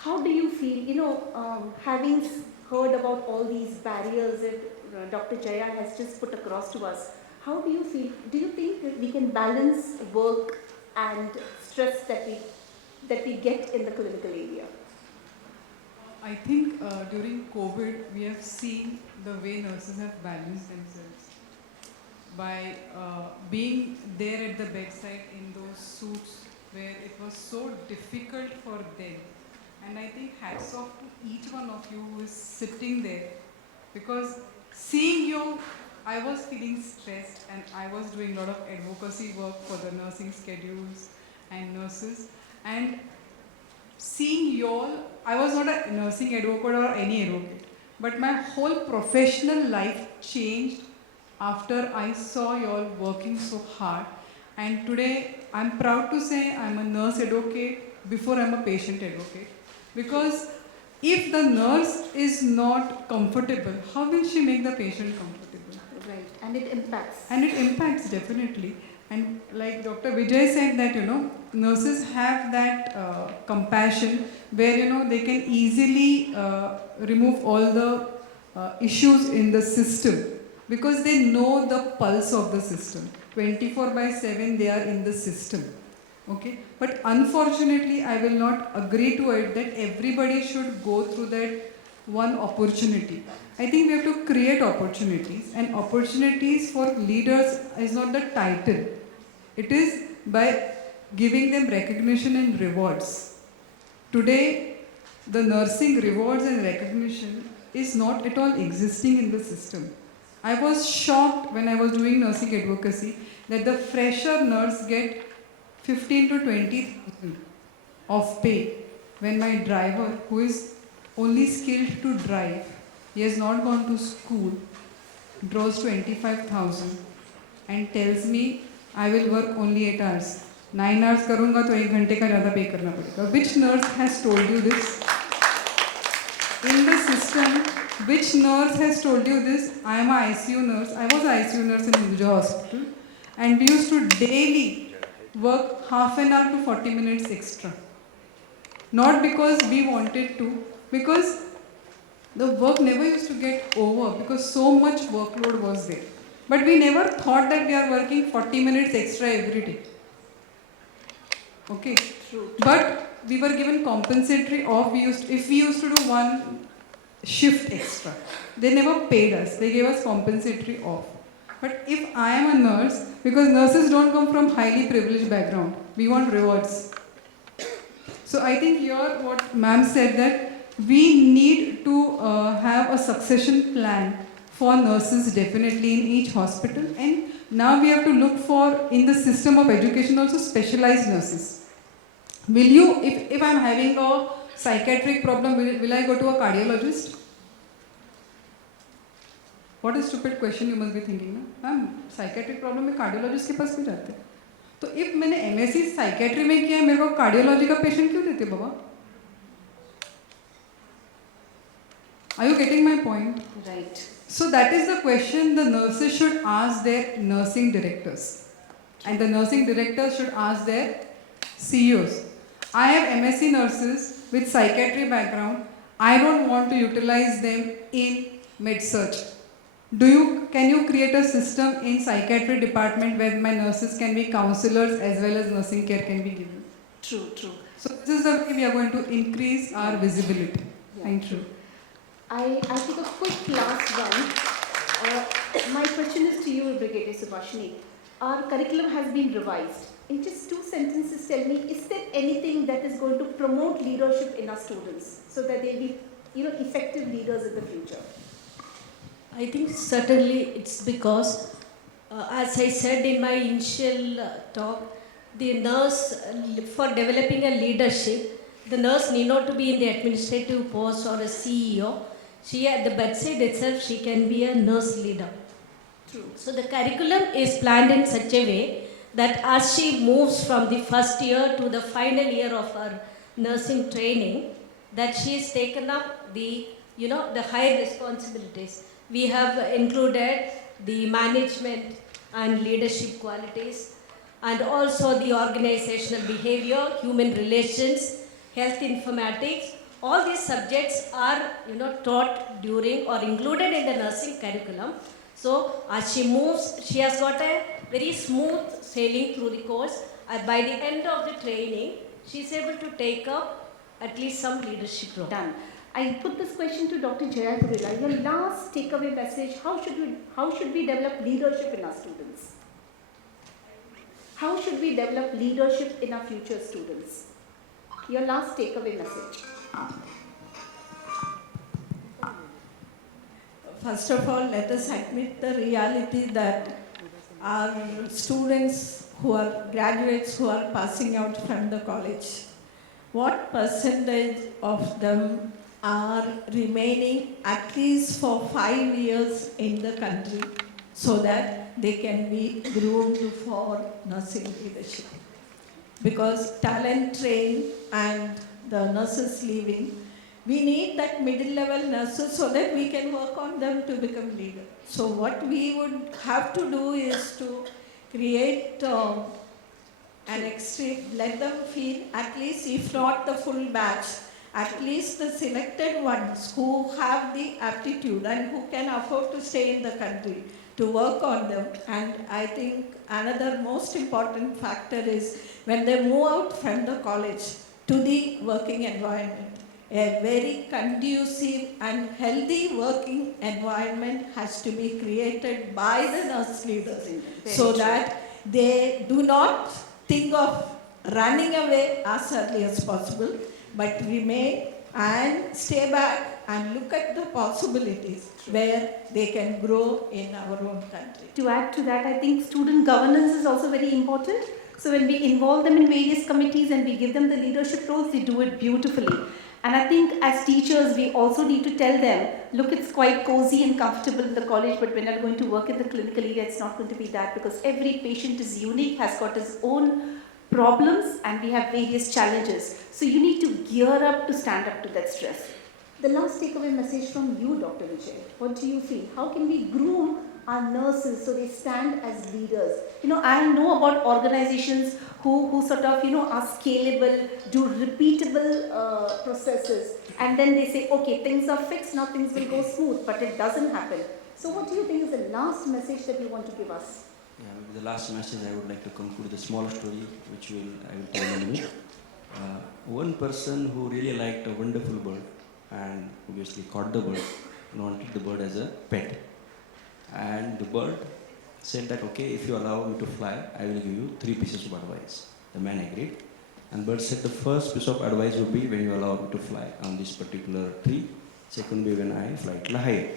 How do you feel, having heard about all these barriers that Dr. Jaya has just put across to us, how do you feel? Do you think that we can balance work and stress that we get in the clinical area? I think during COVID, we have seen the way nurses have balanced themselves by being there at the bedside in those suits where it was so difficult for them. And I think hats off to each one of you who is sitting there, because seeing you, I was feeling stressed and I was doing a lot of advocacy work for the nursing schedules and nurses. And seeing you all, I was not a nursing advocate or any advocate, but my whole professional life changed after I saw you all working so hard. And today, I'm proud to say I'm a nurse advocate before I'm a patient advocate. Because if the nurse is not comfortable, how will she make the patient comfortable? Right, and it impacts. And it impacts definitely. And like Dr. Vijay said that, nurses have that compassion where, they can easily remove all the issues in the system because they know the pulse of the system. 24/7 they are in the system. Okay, but unfortunately, I will not agree to it that everybody should go through that one opportunity. I think we have to create opportunities, and opportunities for leaders is not the title. It is by giving them recognition and rewards. Today, the nursing rewards and recognition is not at all existing in the system. I was shocked when I was doing nursing advocacy that the fresher nurse get 15 to 20,000 of pay when my driver, who is only skilled to drive, he has not gone to school, draws 25,000 and tells me I will work only 8 hours. 9 hours karunga to 1 घंटे का ज़्यादा pay करना पड़ेगा. Which nurse has told you this? In the system, which nurse has told you this? I am an ICU nurse. I was an ICU nurse in Hinduja hospital, and we used to daily work half an hour to 40 minutes extra. Not because we wanted to, because the work never used to get over because so much workload was there. But we never thought that we are working 40 minutes extra every day. Okay? True. But we were given compensatory off. If we used to do one shift extra, they never paid us. They gave us compensatory off. But if I am a nurse, because nurses don't come from highly privileged background, we want rewards. So I think here what ma'am said that we need to have a succession plan for nurses definitely in each hospital, and now we have to look for in the system of education also specialized nurses. Will you, if I'm having a psychiatric problem, will I go to a cardiologist? What a stupid question you must be thinking, ना? Ma'am psychiatric problem में cardiologist के पास क्यों जाते हैं? तो if मैंने MSc psychiatry में किया है, मेरे को cardiology का patient क्यों देते बाबा? Are you getting my point? Right. So that is the question the nurses should ask their nursing directors, and the nursing directors should ask their CEOs. I have MSc nurses with psychiatry background. I don't want to utilize them in med-surg. Can you create a system in psychiatry department where my nurses can be counselors as well as nursing care can be given? True, true. So this is the way we are going to increase our visibility. Yeah, Thank you. I take a quick last one. My question is to you, Brigadier Subhashini. Our curriculum has been revised. In just 2 sentences, tell me, is there anything that is going to promote leadership in our students so that they'll be, effective leaders in the future? I think certainly it's because, as I said in my initial talk, the nurse, for developing a leadership, the nurse need not to be in the administrative post or a CEO. She at the bedside itself, she can be a nurse leader. True. So the curriculum is planned in such a way that as she moves from the first year to the final year of her nursing training, that she is taken up the, the higher responsibilities. We have included the management and leadership qualities, and also the organizational behavior, human relations, health informatics. All these subjects are taught during or included in the nursing curriculum. So as she moves, she has got a very smooth sailing through the course, and by the end of the training, she is able to take up at least some leadership role. Done. I put this question to Dr. Jaya Kuruvilla. Your last takeaway message, how should we develop leadership in our students? How should we develop leadership in our future students? Your last takeaway message. First of all, let us admit the reality that our students who are graduates who are passing out from the college, what percentage of them are remaining at least for 5 years in the country so that they can be groomed for nursing leadership? Because talent train and the nurses leaving, we need that middle level nurses so that we can work on them to become leaders. So what we would have to do is to create an extreme, let them feel at least, if not the full batch, at least the selected ones who have the aptitude and who can afford to stay in the country, to work on them. And I think another most important factor is when they move out from the college to the working environment, a very conducive and healthy working environment has to be created by the nurse leaders so that they do not think of running away as early as possible, but remain and stay back and look at the possibilities where they can grow in our own country. To add to that, I think student governance is also very important. So when we involve them in various committees and we give them the leadership roles, they do it beautifully. And I think as teachers, we also need to tell them, look, it's quite cozy and comfortable in the college, but when you're going to work in the clinical area, it's not going to be that, because every patient is unique, has got his own problems, and we have various challenges. So you need to gear up to stand up to that stress. The last takeaway message from you, Dr. Vijay. What do you feel? How can we groom our nurses so they stand as leaders? I know about organizations who sort of, are scalable, do repeatable processes, and then they say, okay, things are fixed, now things will go smooth, but it doesn't happen. So what do you think is the last message that you want to give us? Yeah, the last message I would like to conclude with a small story, which I will tell in a minute. One person who really liked a wonderful bird and obviously caught the bird and wanted the bird as a pet. And the bird said that, okay, if you allow me to fly, I will give you 3 pieces of advice. The man agreed. And bird said the first piece of advice would be when you allow me to fly on this particular tree. Second would be when I fly little higher.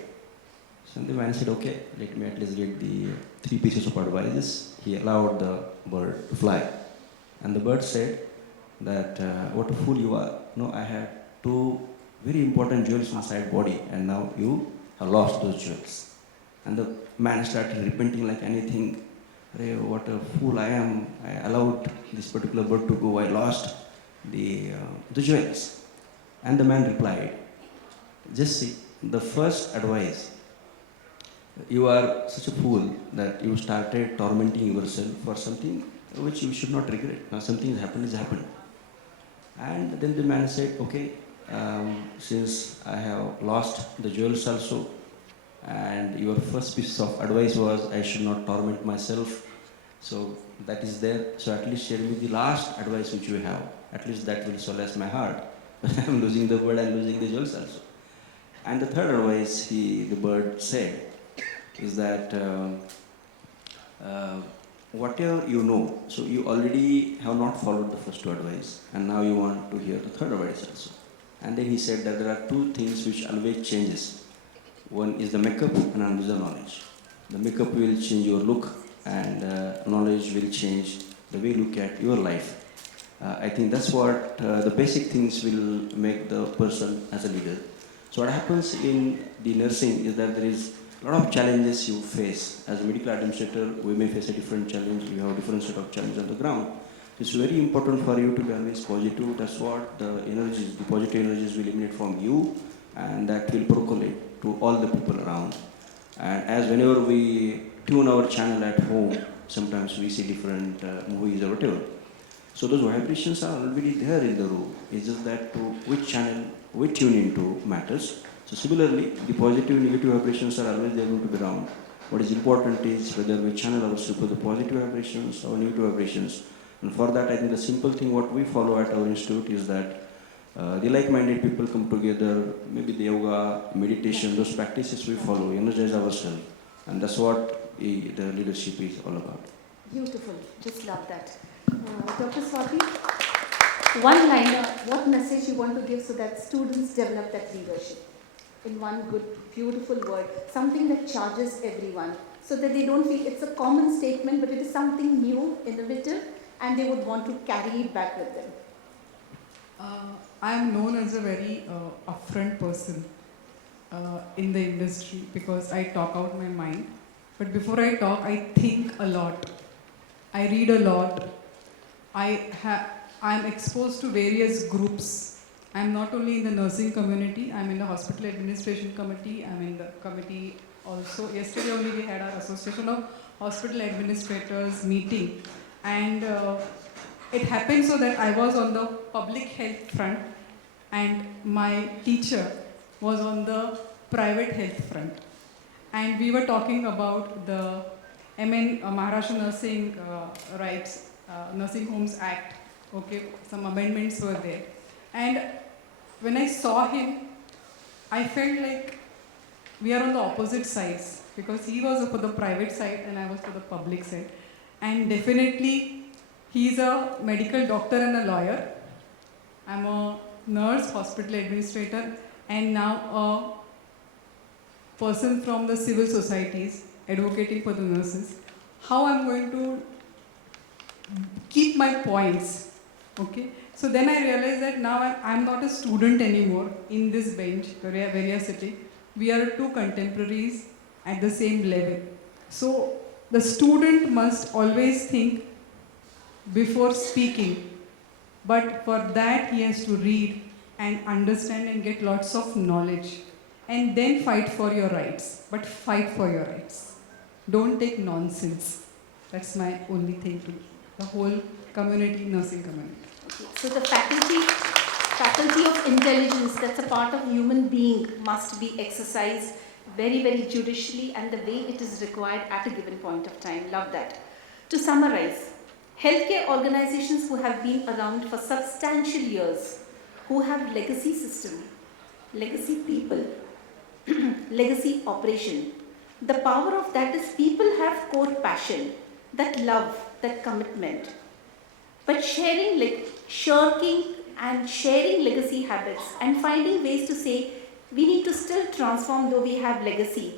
So the man said, okay, let me at least get the 3 pieces of advice. He allowed the bird to fly. And the bird said that, what a fool you are. No, I have 2 very important jewels inside body, and now you have lost those jewels. And the man started repenting like anything. What a fool I am. I allowed this particular bird to go. I lost the jewels. And the man replied, just see, the first advice, you are such a fool that you started tormenting yourself for something which you should not regret. Now something has happened is happened. And then the man said, okay, since I have lost the jewels also, and your first piece of advice was I should not torment myself, so that is there. So at least share me the last advice which you have. At least that will solace my heart. I am losing the bird and losing the jewels also. And the third advice the bird said is that whatever you know, so you already have not followed the first 2 advice, and now you want to hear the third advice also. And then he said that there are 2 things which always changes. One is the makeup and another is the knowledge. The makeup will change your look, and knowledge will change the way you look at your life. I think that's what the basic things will make the person as a leader. So what happens in the nursing is that there is a lot of challenges you face. As a medical administrator, we may face a different challenge. We have a different set of challenges on the ground. It's very important for you to be always positive. That's what the energies, the positive energies will emanate from you, and that will percolate to all the people around. And as whenever we tune our channel at home, sometimes we see different movies or whatever. So those vibrations are already there in the room. It's just that to which channel we tune into matters. So similarly, the positive and negative vibrations are always there going to be around. What is important is whether we channel ourselves to the positive vibrations or negative vibrations. And for that, I think the simple thing what we follow at our institute is that the like-minded people come together, maybe the yoga, meditation, those practices we follow, energize ourselves. And that's what the leadership is all about. Beautiful. Just love that. Dr. Swati, one liner, what message you want to give so that students develop that leadership? In one good, beautiful word, something that charges everyone, so that they don't feel it's a common statement, but it is something new, innovative, and they would want to carry it back with them. I am known as a very upfront person in the industry because I talk out my mind. But before I talk, I think a lot. I read a lot. I'm exposed to various groups. I'm not only in the nursing community, I'm in the hospital administration committee, I'm in the committee also. Yesterday only we had our Association of Hospital Administrators meeting, and it happened so that I was on the public health front and my teacher was on the private health front. And we were talking about the Maharashtra Nursing Rights, Nursing Homes Act. Okay, some amendments were there. And when I saw him, I felt like we are on the opposite sides because he was for the private side and I was for the public side. And definitely, he's a medical doctor and a lawyer. I'm a nurse, hospital administrator, and now a person from the civil societies advocating for the nurses. How I'm going to keep my points, okay? So then I realized that now I'm not a student anymore in this bench where we are sitting. We are 2 contemporaries at the same level. So the student must always think before speaking, but for that he has to read and understand and get lots of knowledge and then fight for your rights, but fight for your rights. Don't take nonsense. That's my only thing to the whole community, nursing community. Okay. So the faculty of intelligence that's a part of human being must be exercised very, very judicially and the way it is required at a given point of time. Love that. To summarize, healthcare organizations who have been around for substantial years, who have legacy system, legacy people, legacy operation. The power of that is people have core passion, that love, that commitment. But sharing shirking and sharing legacy habits and finding ways to say we need to still transform though we have legacy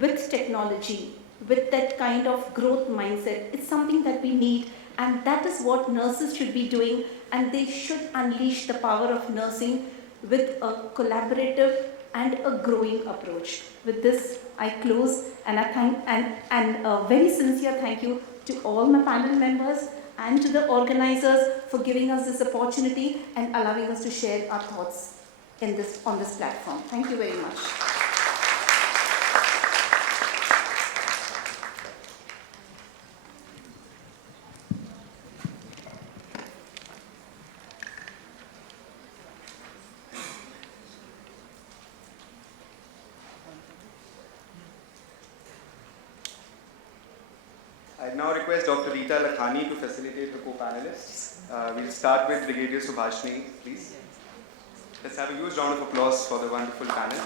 with technology, with that kind of growth mindset. It's something that we need, and that is what nurses should be doing, and they should unleash the power of nursing with a collaborative and a growing approach. With this, I close, and I thank and a very sincere thank you to all my panel members and to the organizers for giving us this opportunity and allowing us to share our thoughts on this platform. Thank you very much. I now request Dr. Rita Lakhani to facilitate the co-panelists. We'll start with Brigadier Subhashini, please. Let's have a huge round of applause for the wonderful panel.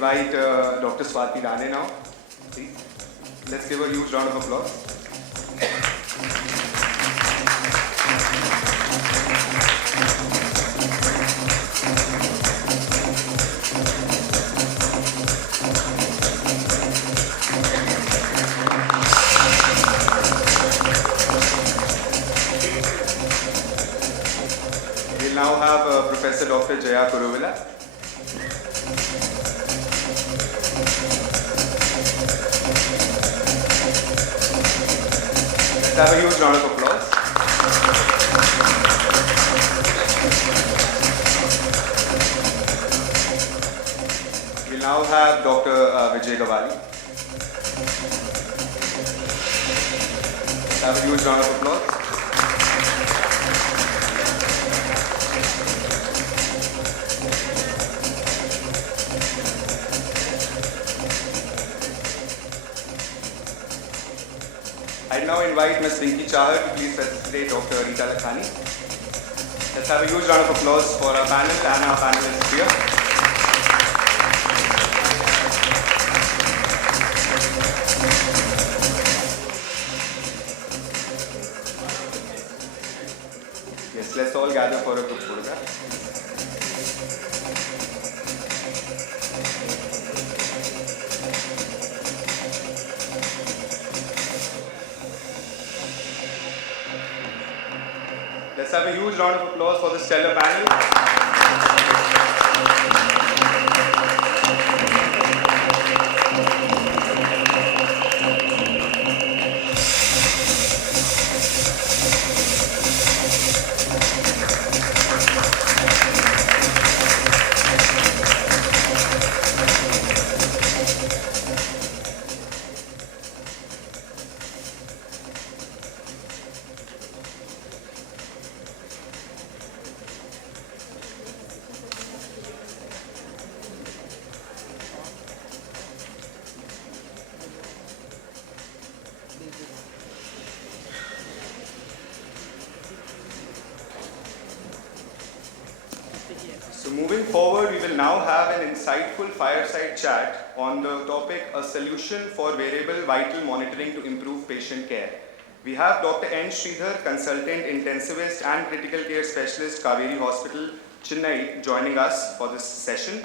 Invite Dr. Swati Rane now, please. Let's give a huge round of applause. We'll now have Professor Dr. Jaya Kuruvilla. Have a huge round of applause. We'll now have Dr. Vijaykumar. Have a huge round of applause. I now invite Ms. 𝗡𝘁𝗶ηκε to please facilitate Dr. Rita Lakhani. Let's have a huge round of applause for our panel and our panelists here. Yes, let's all gather for a group photograph. Let's have a huge round of applause for the stellar panel. So moving forward, we will now have an insightful fireside chat on the topic, a solution for variable vital monitoring to improve patient care. We have Dr. N. Sridhar, consultant intensivist and critical care specialist, Kaveri Hospital, Chennai, joining us for this session.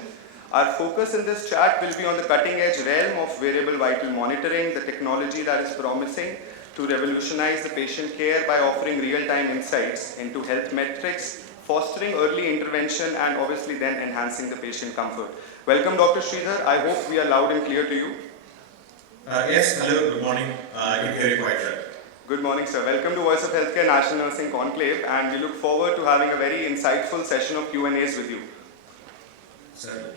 Our focus in this chat will be on the cutting edge realm of variable vital monitoring, the technology that is promising to revolutionize the patient care by offering real-time insights into health metrics, fostering early intervention, and obviously then enhancing the patient comfort. Welcome, Dr. Sridhar. I hope we are loud and clear to you. Yes, hello, good morning. I can hear you quite well. Good morning, sir. Welcome to Voice of Healthcare National Nursing Conclave, and we look forward to having a very insightful session of Q&As with you. Sir.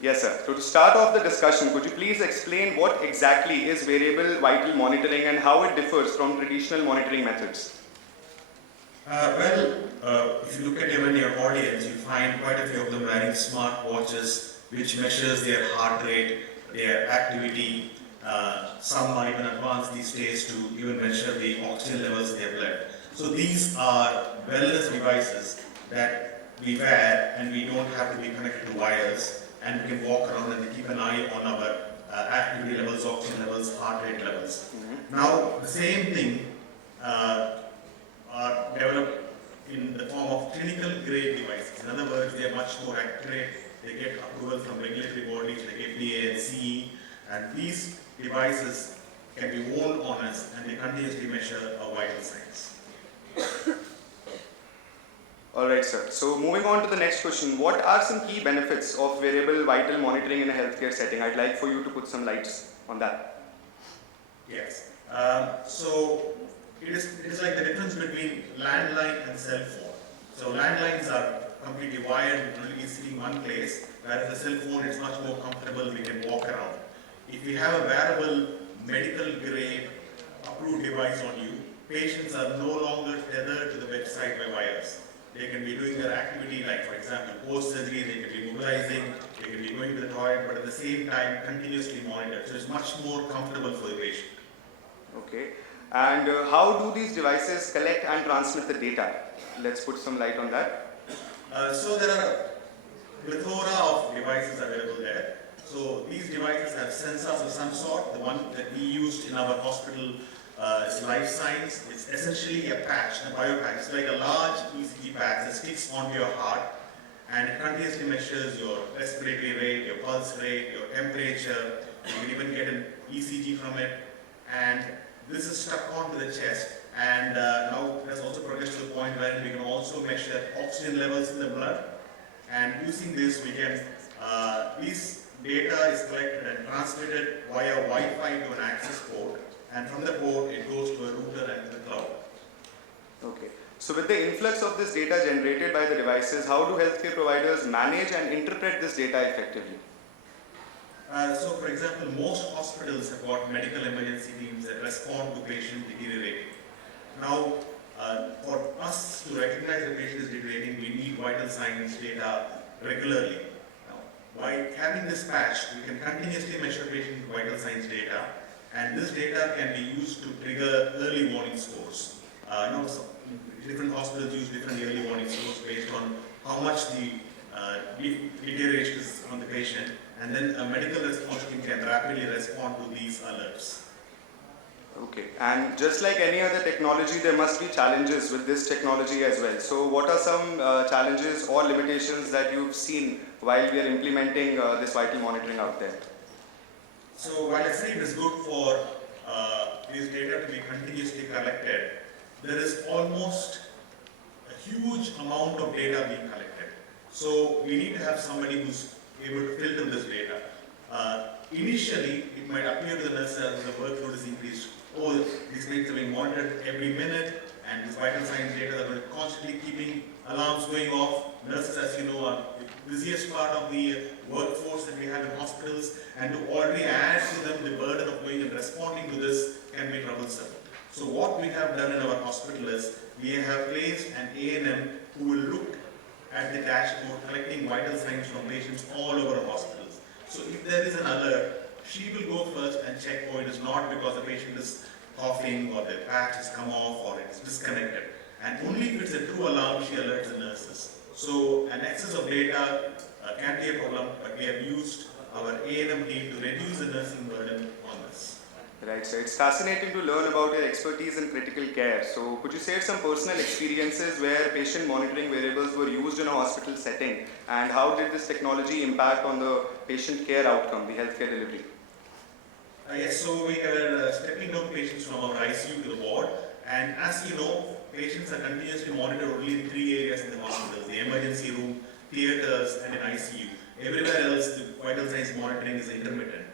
Yes, sir. So to start off the discussion, could you please explain what exactly is variable vital monitoring and how it differs from traditional monitoring methods? If you look at even your audience, you find quite a few of them wearing smart watches, which measures their heart rate, their activity. Some might even advance these days to even measure the oxygen levels in their blood. So these are wellness devices that we wear, and we don't have to be connected to wires, and we can walk around and keep an eye on our activity levels, oxygen levels, heart rate levels. Now, the same thing are developed in the form of clinical grade devices. In other words, they are much more accurate. They get approval from regulatory bodies like FDA and CE, and these devices can be worn on us, and they continuously measure our vital signs. Alright, sir. So moving on to the next question, what are some key benefits of variable vital monitoring in a healthcare setting? I'd like for you to put some lights on that. Yes. So it is like the difference between landline and cell phone. So landlines are completely wired, only sitting in one place, whereas the cell phone is much more comfortable, we can walk around. If we have a wearable medical grade approved device on you, patients are no longer tethered to the bedside by wires. They can be doing their activity, like for example post-surgery, they can be mobilizing, they can be going to the toilet, but at the same time continuously monitored. So it's much more comfortable for the patient. Okay. And how do these devices collect and transmit the data? Let's put some light on that. So there are a plethora of devices available there. So these devices have sensors of some sort. The one that we used in our hospital is Life Science. It's essentially a patch, a bio patch. It's like a large ECG patch that sticks onto your heart, and it continuously measures your respiratory rate, your pulse rate, your temperature. You can even get an ECG from it, and this is stuck onto the chest. And now it has also progressed to the point where we can also measure oxygen levels in the blood. And using this, we can this data is collected and transmitted via Wi-Fi to an access port, and from the port it goes to a router and to the cloud. Okay. So with the influx of this data generated by the devices, how do healthcare providers manage and interpret this data effectively? So for example, most hospitals have got medical emergency teams that respond to patient deteriorating. Now, for us to recognize the patient is deteriorating, we need vital signs data regularly. By having this patch, we can continuously measure patient vital signs data, and this data can be used to trigger early warning scores. Different hospitals use different early warning scores based on how much the deterioration is on the patient, and then a medical response team can rapidly respond to these alerts. Okay. And just like any other technology, there must be challenges with this technology as well. So what are some challenges or limitations that you've seen while we are implementing this vital monitoring out there? So while I say it is good for this data to be continuously collected, there is almost a huge amount of data being collected. So we need to have somebody who's able to filter this data. Initially, it might appear to the nurse as the workload is increased. Oh, these things are being monitored every minute, and this vital signs data are constantly keeping alarms going off. Nurses, as you know, are the busiest part of the workforce that we have in hospitals, and to already add to them the burden of going and responding to this can be troublesome. So what we have done in our hospital is, we have placed an A&M who will look at the dashboard, collecting vital signs from patients all over our hospitals. So if there is an alert, she will go first and check, oh, it is not because the patient is coughing or the patch has come off or it's disconnected. And only if it's a true alarm, she alerts the nurses. So an excess of data can be a problem, but we have used our A&M team to reduce the nursing burden on this. Right, so it's fascinating to learn about your expertise in critical care. So could you share some personal experiences where patient monitoring variables were used in a hospital setting, and how did this technology impact on the patient care outcome, the healthcare delivery? Yes, so we are stepping down patients from our ICU to the ward, and as you know, patients are continuously monitored only in 3 areas in the hospital: the emergency room, theatres, and an ICU. Everywhere else, the vital signs monitoring is intermittent.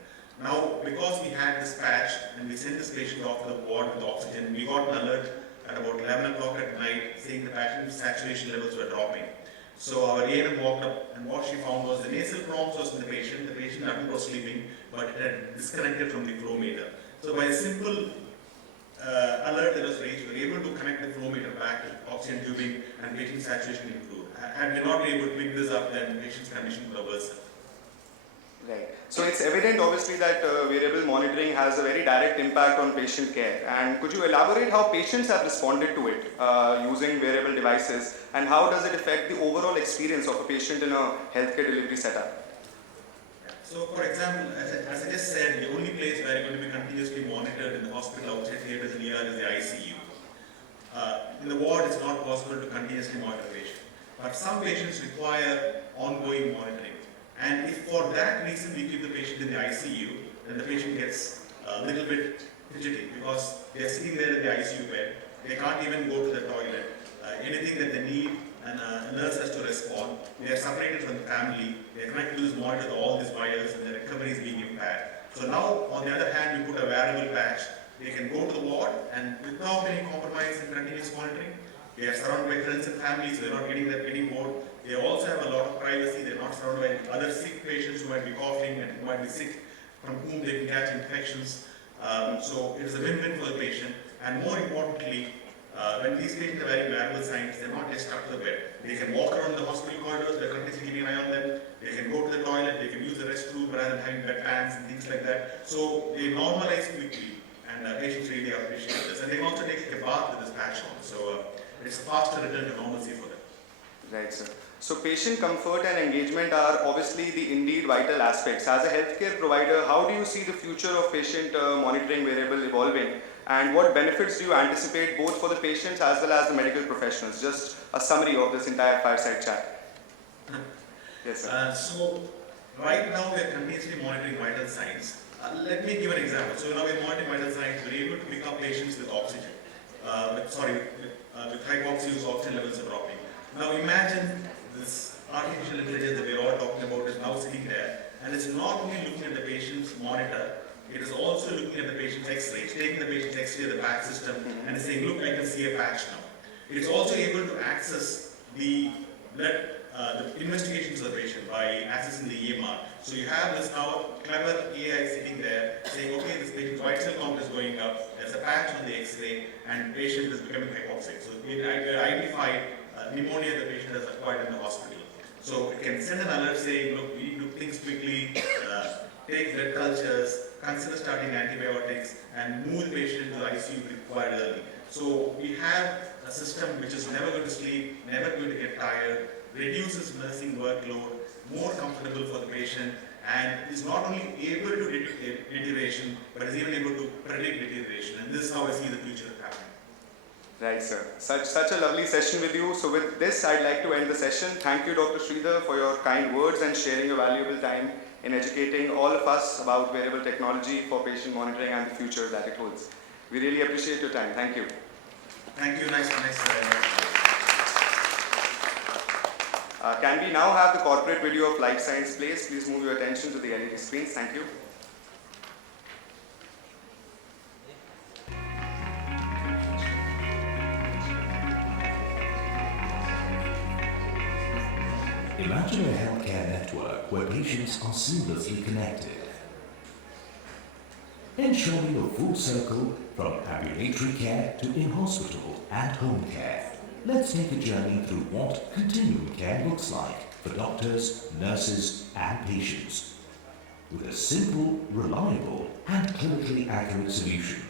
Now, because we had this patch and we sent this patient off to the ward with oxygen, we got an alert at about 11 o'clock at night saying the patient saturation levels were dropping. So our ANM walked up, and what she found was the nasal prompts was in the patient hadn't was sleeping, but it had disconnected from the flow meter. So by a simple alert that was raised, we were able to connect the flow meter back to oxygen tubing and patient saturation improved. Had we not been able to pick this up, then the patient's condition could have worsened. Right. So it's evident obviously that wearable monitoring has a very direct impact on patient care. And could you elaborate how patients have responded to it using wearable devices, and how does it affect the overall experience of a patient in a healthcare delivery setup? So for example, as I just said, the only place where you're going to be continuously monitored in the hospital outside theatres and ER is the ICU. In the ward, it's not possible to continuously monitor patient. But some patients require ongoing monitoring. And if for that reason we keep the patient in the ICU, then the patient gets a little bit fidgety because they are sitting there in the ICU bed. They can't even go to the toilet. Anything that they need, and a nurse has to respond. They are separated from the family. They are connected to this monitor with all these wires, and the recovery is being impaired. So now, on the other hand, we put a wearable patch. They can go to the ward, and without any compromise in continuous monitoring, they are surrounded by friends and families. They are not getting that anymore. They also have a lot of privacy. They are not surrounded by other sick patients who might be coughing and who might be sick, from whom they can catch infections. So it is a win-win for the patient. And more importantly, when these patients are wearing wearable signs, they're not just stuck to the bed. They can walk around the hospital corridors, we're continuously keeping an eye on them. They can go to the toilet, they can use the restroom rather than having bedpans and things like that. So they normalize quickly, and patients really appreciate this. And they can also take a bath with this patch on. So it's a faster return to normalcy for them. Right, sir. So patient comfort and engagement are obviously the indeed vital aspects. As a healthcare provider, how do you see the future of patient monitoring wearable evolving? And what benefits do you anticipate both for the patients as well as the medical professionals? Just a summary of this entire fireside chat. Yes, sir. So right now we are continuously monitoring vital signs. Let me give an example. So now we are monitoring vital signs. We're able to pick up patients with oxygen, with hypoxia, whose oxygen levels are dropping. Now imagine this artificial intelligence that we are all talking about is now sitting there, and it's not only looking at the patient's monitor. It is also looking at the patient's X-ray. It's taking the patient's X-ray, the patch system, and it's saying, look, I can see a patch now. It's also able to access the blood, the investigations of the patient by accessing the EMR. So you have this now clever AI sitting there saying, okay, this patient's white cell count is going up, there's a patch on the X-ray, and patient is becoming hypoxic. So it identified pneumonia the patient has acquired in the hospital. So it can send an alert saying, look, we need to do things quickly, take blood cultures, consider starting antibiotics, and move the patient to the ICU if required early. So we have a system which is never going to sleep, never going to get tired, reduces nursing workload, more comfortable for the patient, and is not only able to detect deterioration, but is even able to predict deterioration. And this is how I see the future happening. Right, sir. Such a lovely session with you. So with this, I'd like to end the session. Thank you, Dr. Sridhar, for your kind words and sharing your valuable time in educating all of us about wearable technology for patient monitoring and the future that it holds. We really appreciate your time. Thank you. Thank you. Nice. Can we now have the corporate video of life science plays? Please move your attention to the LED screens. Thank you. Imagine a healthcare network where patients are seamlessly connected, ensuring a full circle from ambulatory care to in-hospital and home care. Let's take a journey through what continuum care looks like for doctors, nurses, and patients. With a simple, reliable, and clinically accurate solution,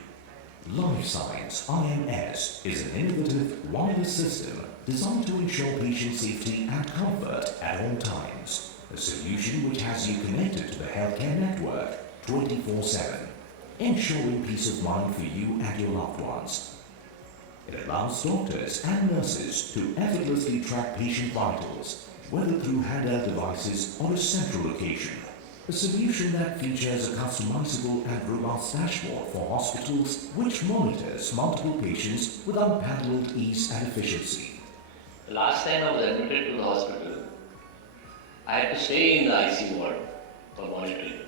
Life Science IMS is an innovative wireless system designed to ensure patient safety and comfort at all times. A solution which has you connected to the healthcare network 24/7, ensuring peace of mind for you and your loved ones. It allows doctors and nurses to effortlessly track patient vitals, whether through handheld devices or a central location. A solution that features a customizable and robust dashboard for hospitals which monitors multiple patients with unparalleled ease and efficiency. The last time I was admitted to the hospital, I had to stay in the ICU ward for monitoring.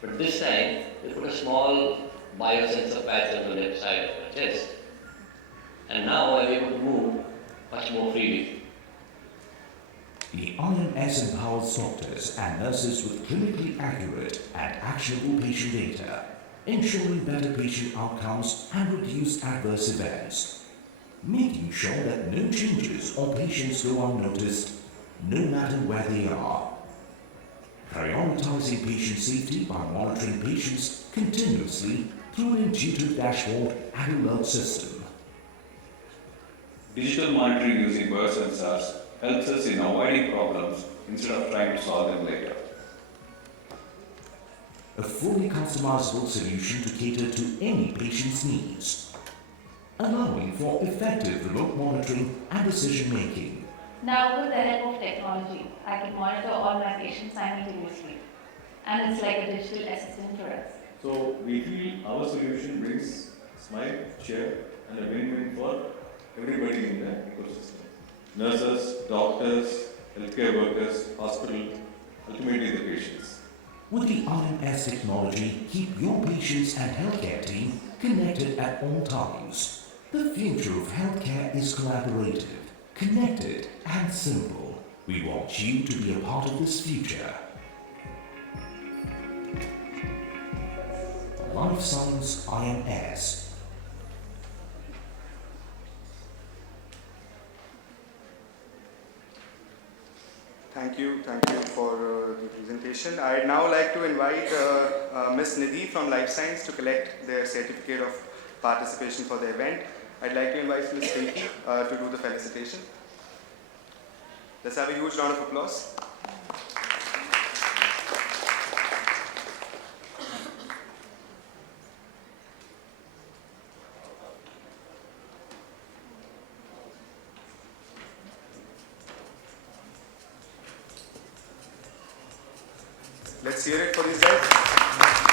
But this time, they put a small biosensor patch on the left side of my chest. And now I'm able to move much more freely. The IMS empowers doctors and nurses with clinically accurate and actionable patient data, ensuring better patient outcomes and reduced adverse events, making sure that no changes or patients go unnoticed, no matter where they are. Prioritizing patient safety by monitoring patients continuously through an intuitive dashboard and alert system. Digital monitoring using birth sensors helps us in avoiding problems instead of trying to solve them later. A fully customizable solution to cater to any patient's needs, allowing for effective remote monitoring and decision making. Now, with the help of technology, I can monitor all my patients simultaneously, and it's like a digital assistant for us. So we feel our solution brings smile, cheer, and a win-win for everybody in the ecosystem. Nurses, doctors, healthcare workers, hospital, ultimately the patients. With the IMS technology, keep your patients and healthcare team connected at all times. The future of healthcare is collaborative, connected and simple. We want you to be a part of this future. Life Science IMS. Thank you for the presentation. I'd now like to invite Ms. Nidhi from Life Science to collect their certificate of participation for the event. I'd like to invite Ms. Rita to do the felicitation. Let's have a huge round of applause. Let's hear it for these guys.